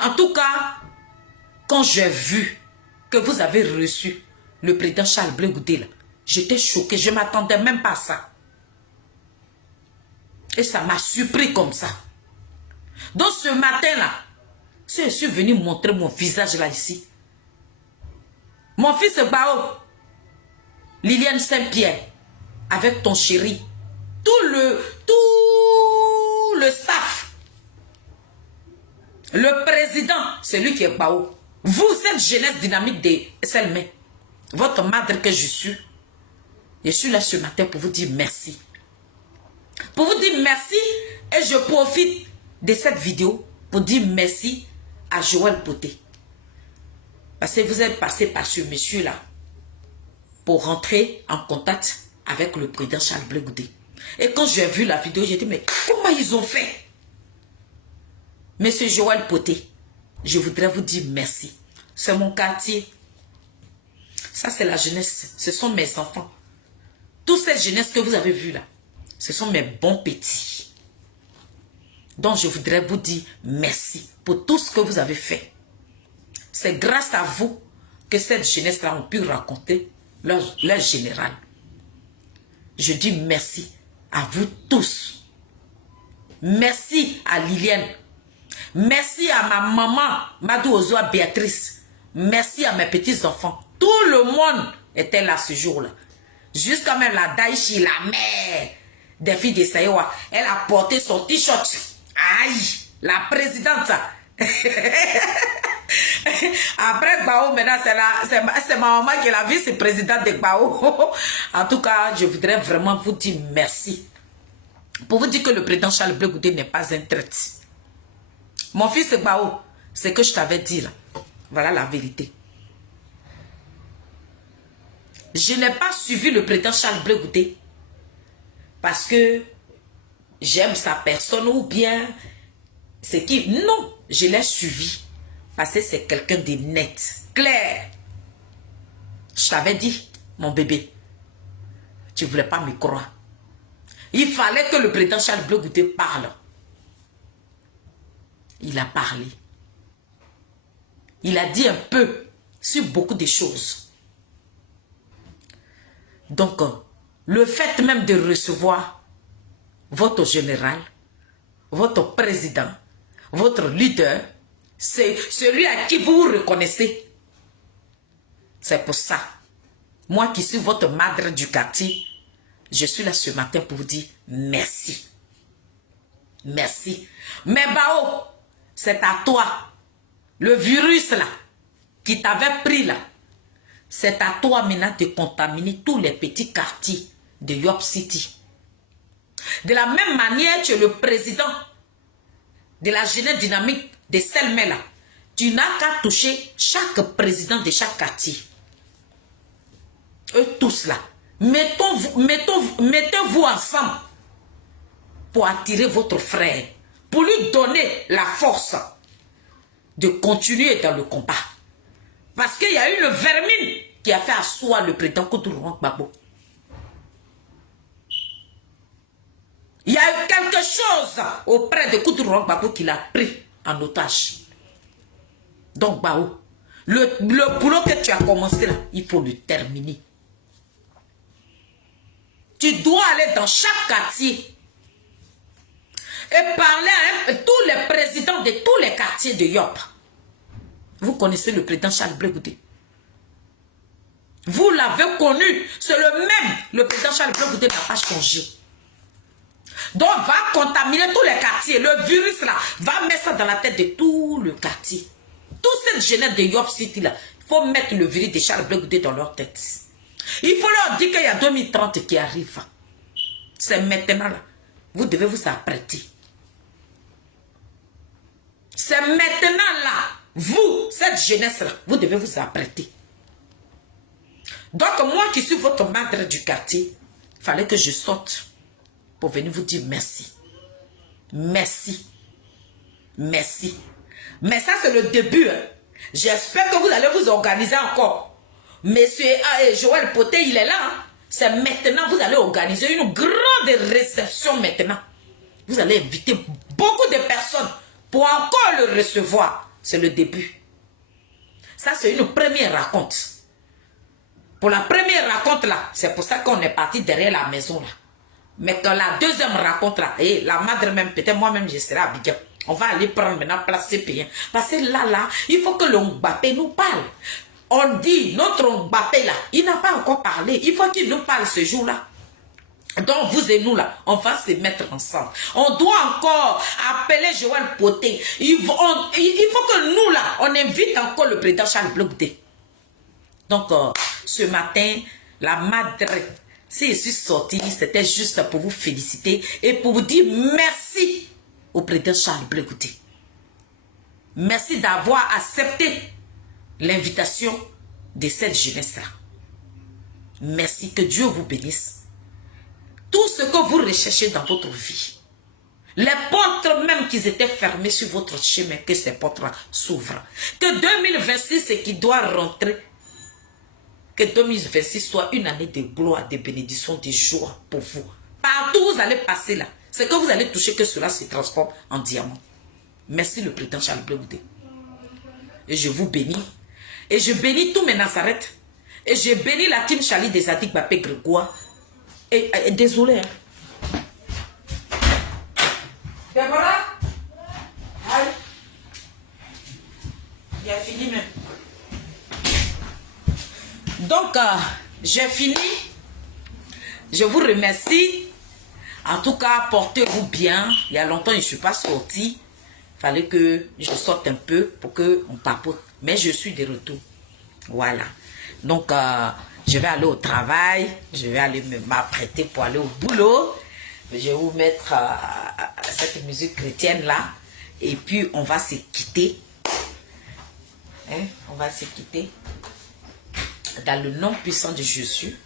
En tout cas, quand j'ai vu que vous avez reçu le président Charles Blé Goudé là, j'étais choquée, je ne m'attendais même pas à ça. Et ça m'a surpris comme ça. Donc ce matin-là, si je suis venu montrer mon visage là ici, mon fils Bao, Liliane Saint-Pierre, avec ton chéri, tout le staff, le président, c'est lui qui est Bao. Vous, cette jeunesse dynamique de Selmé, votre madre que je suis là ce matin pour vous dire merci. Pour vous dire merci et je profite de cette vidéo pour dire merci à Joël Poté. Parce que vous êtes passé par ce monsieur-là pour rentrer en contact avec le président Charles Blé Goudé. Et quand j'ai vu la vidéo, j'ai dit, mais comment ils ont fait? Monsieur Joël Poté, je voudrais vous dire merci. C'est mon quartier. Ça, c'est la jeunesse. Ce sont mes enfants. Toute cette jeunesse que vous avez vue là, ce sont mes bons petits. Donc, je voudrais vous dire merci pour tout ce que vous avez fait. C'est grâce à vous que cette jeunesse-là ont pu raconter leur général. Je dis merci à vous tous. Merci à Liliane. Merci à ma maman, Madou Ozoa Béatrice. Merci à mes petits-enfants. Tout le monde était là ce jour-là. Jusqu'à même la Daïchi, la mère des filles de Saïwa, elle a porté son t-shirt. Aïe, la présidente. Après Gbao, maintenant, c'est ma maman qui est la vice-présidente de Gbao. En tout cas, je voudrais vraiment vous dire merci. Pour vous dire que le président Charles Blé Goudé n'est pas un traître. Mon fils Gbao, c'est ce que je t'avais dit là. Voilà la vérité. Je n'ai pas suivi le président Charles Blé Goudé parce que j'aime sa personne ou bien c'est qui. Non, je l'ai suivi parce que c'est quelqu'un de net, clair. Je t'avais dit, mon bébé, tu ne voulais pas me croire. Il fallait que le président Charles Blé Goudé parle. Il a parlé. Il a dit un peu sur beaucoup de choses. Donc, le fait même de recevoir votre général, votre président, votre leader, c'est celui à qui vous vous reconnaissez. C'est pour ça. Moi qui suis votre madre du quartier, je suis là ce matin pour vous dire merci. Merci. Mais Bao, c'est à toi. Le virus là, qui t'avait pris là, c'est à toi maintenant de contaminer tous les petits quartiers de York City. De la même manière, tu es le président de la jeunesse dynamique de Selmer là. Tu n'as qu'à toucher chaque président de chaque quartier. Eux tous là. Mettez-vous ensemble pour attirer votre frère, pour lui donner la force de continuer dans le combat. Parce qu'il y a eu le vermine qui a fait asseoir le président Koutourou Gbagbo. Il y a eu quelque chose auprès de Koutourou Gbagbo qu'il a pris en otage. Donc, Bao, le boulot que tu as commencé là, il faut le terminer. Tu dois aller dans chaque quartier et parler à tous les présidents de tous les quartiers de Yop. Vous connaissez le président Charles Blegoudé. Vous l'avez connu. C'est le même. Le président Charles Blegoudé n'a pas changé. Donc, va contaminer tous les quartiers. Le virus là, va mettre ça dans la tête de tout le quartier. Toute cette jeunesse de Yop City là, il faut mettre le virus de Charles Blegoudé dans leur tête. Il faut leur dire qu'il y a 2030 qui arrive. C'est maintenant là. Vous devez vous apprêter. C'est maintenant là. Vous, cette jeunesse là, vous devez vous apprêter. Donc moi qui suis votre madre du quartier, il fallait que je sorte pour venir vous dire merci. Merci. Merci. Mais ça c'est le début. Hein. J'espère que vous allez vous organiser encore. Monsieur Joël Poté, il est là. Hein. C'est maintenant, vous allez organiser une grande réception maintenant. Vous allez inviter beaucoup de personnes pour encore le recevoir. C'est le début. Ça, c'est une première raconte. Pour la première raconte là, c'est pour ça qu'on est parti derrière la maison là. Mais quand la deuxième raconte là, et la madre même, peut-être moi-même, je serai à Abidjan. On va aller prendre maintenant place CP1. Parce que là, il faut que le Mbappé nous parle. On dit, notre Mbappé là, il n'a pas encore parlé. Il faut qu'il nous parle ce jour-là. Donc vous et nous là, on va se mettre ensemble. On doit encore appeler Joël Poté. Il faut que nous là, on invite encore le président Charles Blegoudé. Donc ce matin, la madre, si je suis sortie, c'était juste pour vous féliciter et pour vous dire merci au président Charles Blegoudé. Merci d'avoir accepté l'invitation de cette jeunesse-là. Merci, que Dieu vous bénisse. Tout ce que vous recherchez dans votre vie, les portes même qui étaient fermées sur votre chemin, que ces portes-là s'ouvrent. Que 2026, ce qui doit rentrer, que 2026 soit une année de gloire, de bénédiction, de joie pour vous. Partout où vous allez passer là, c'est que vous allez toucher que cela se transforme en diamant. Merci le président Charles Blegoudé. Et je vous bénis. Et je bénis tous mes Nazareth. Et je bénis la team Charlie des Adik Bapé Grégoire. Et désolé. Hein. Déborah. Allez. Il a fini même. Donc, j'ai fini. Je vous remercie. En tout cas, portez-vous bien. Il y a longtemps, je ne suis pas sortie. Il fallait que je sorte un peu pour qu'on papote. Mais je suis de retour. Voilà. Donc, je vais aller au travail. Je vais aller m'apprêter pour aller au boulot. Je vais vous mettre cette musique chrétienne là. Et puis, on va se quitter. Hein? On va se quitter. Dans le nom puissant de Jésus.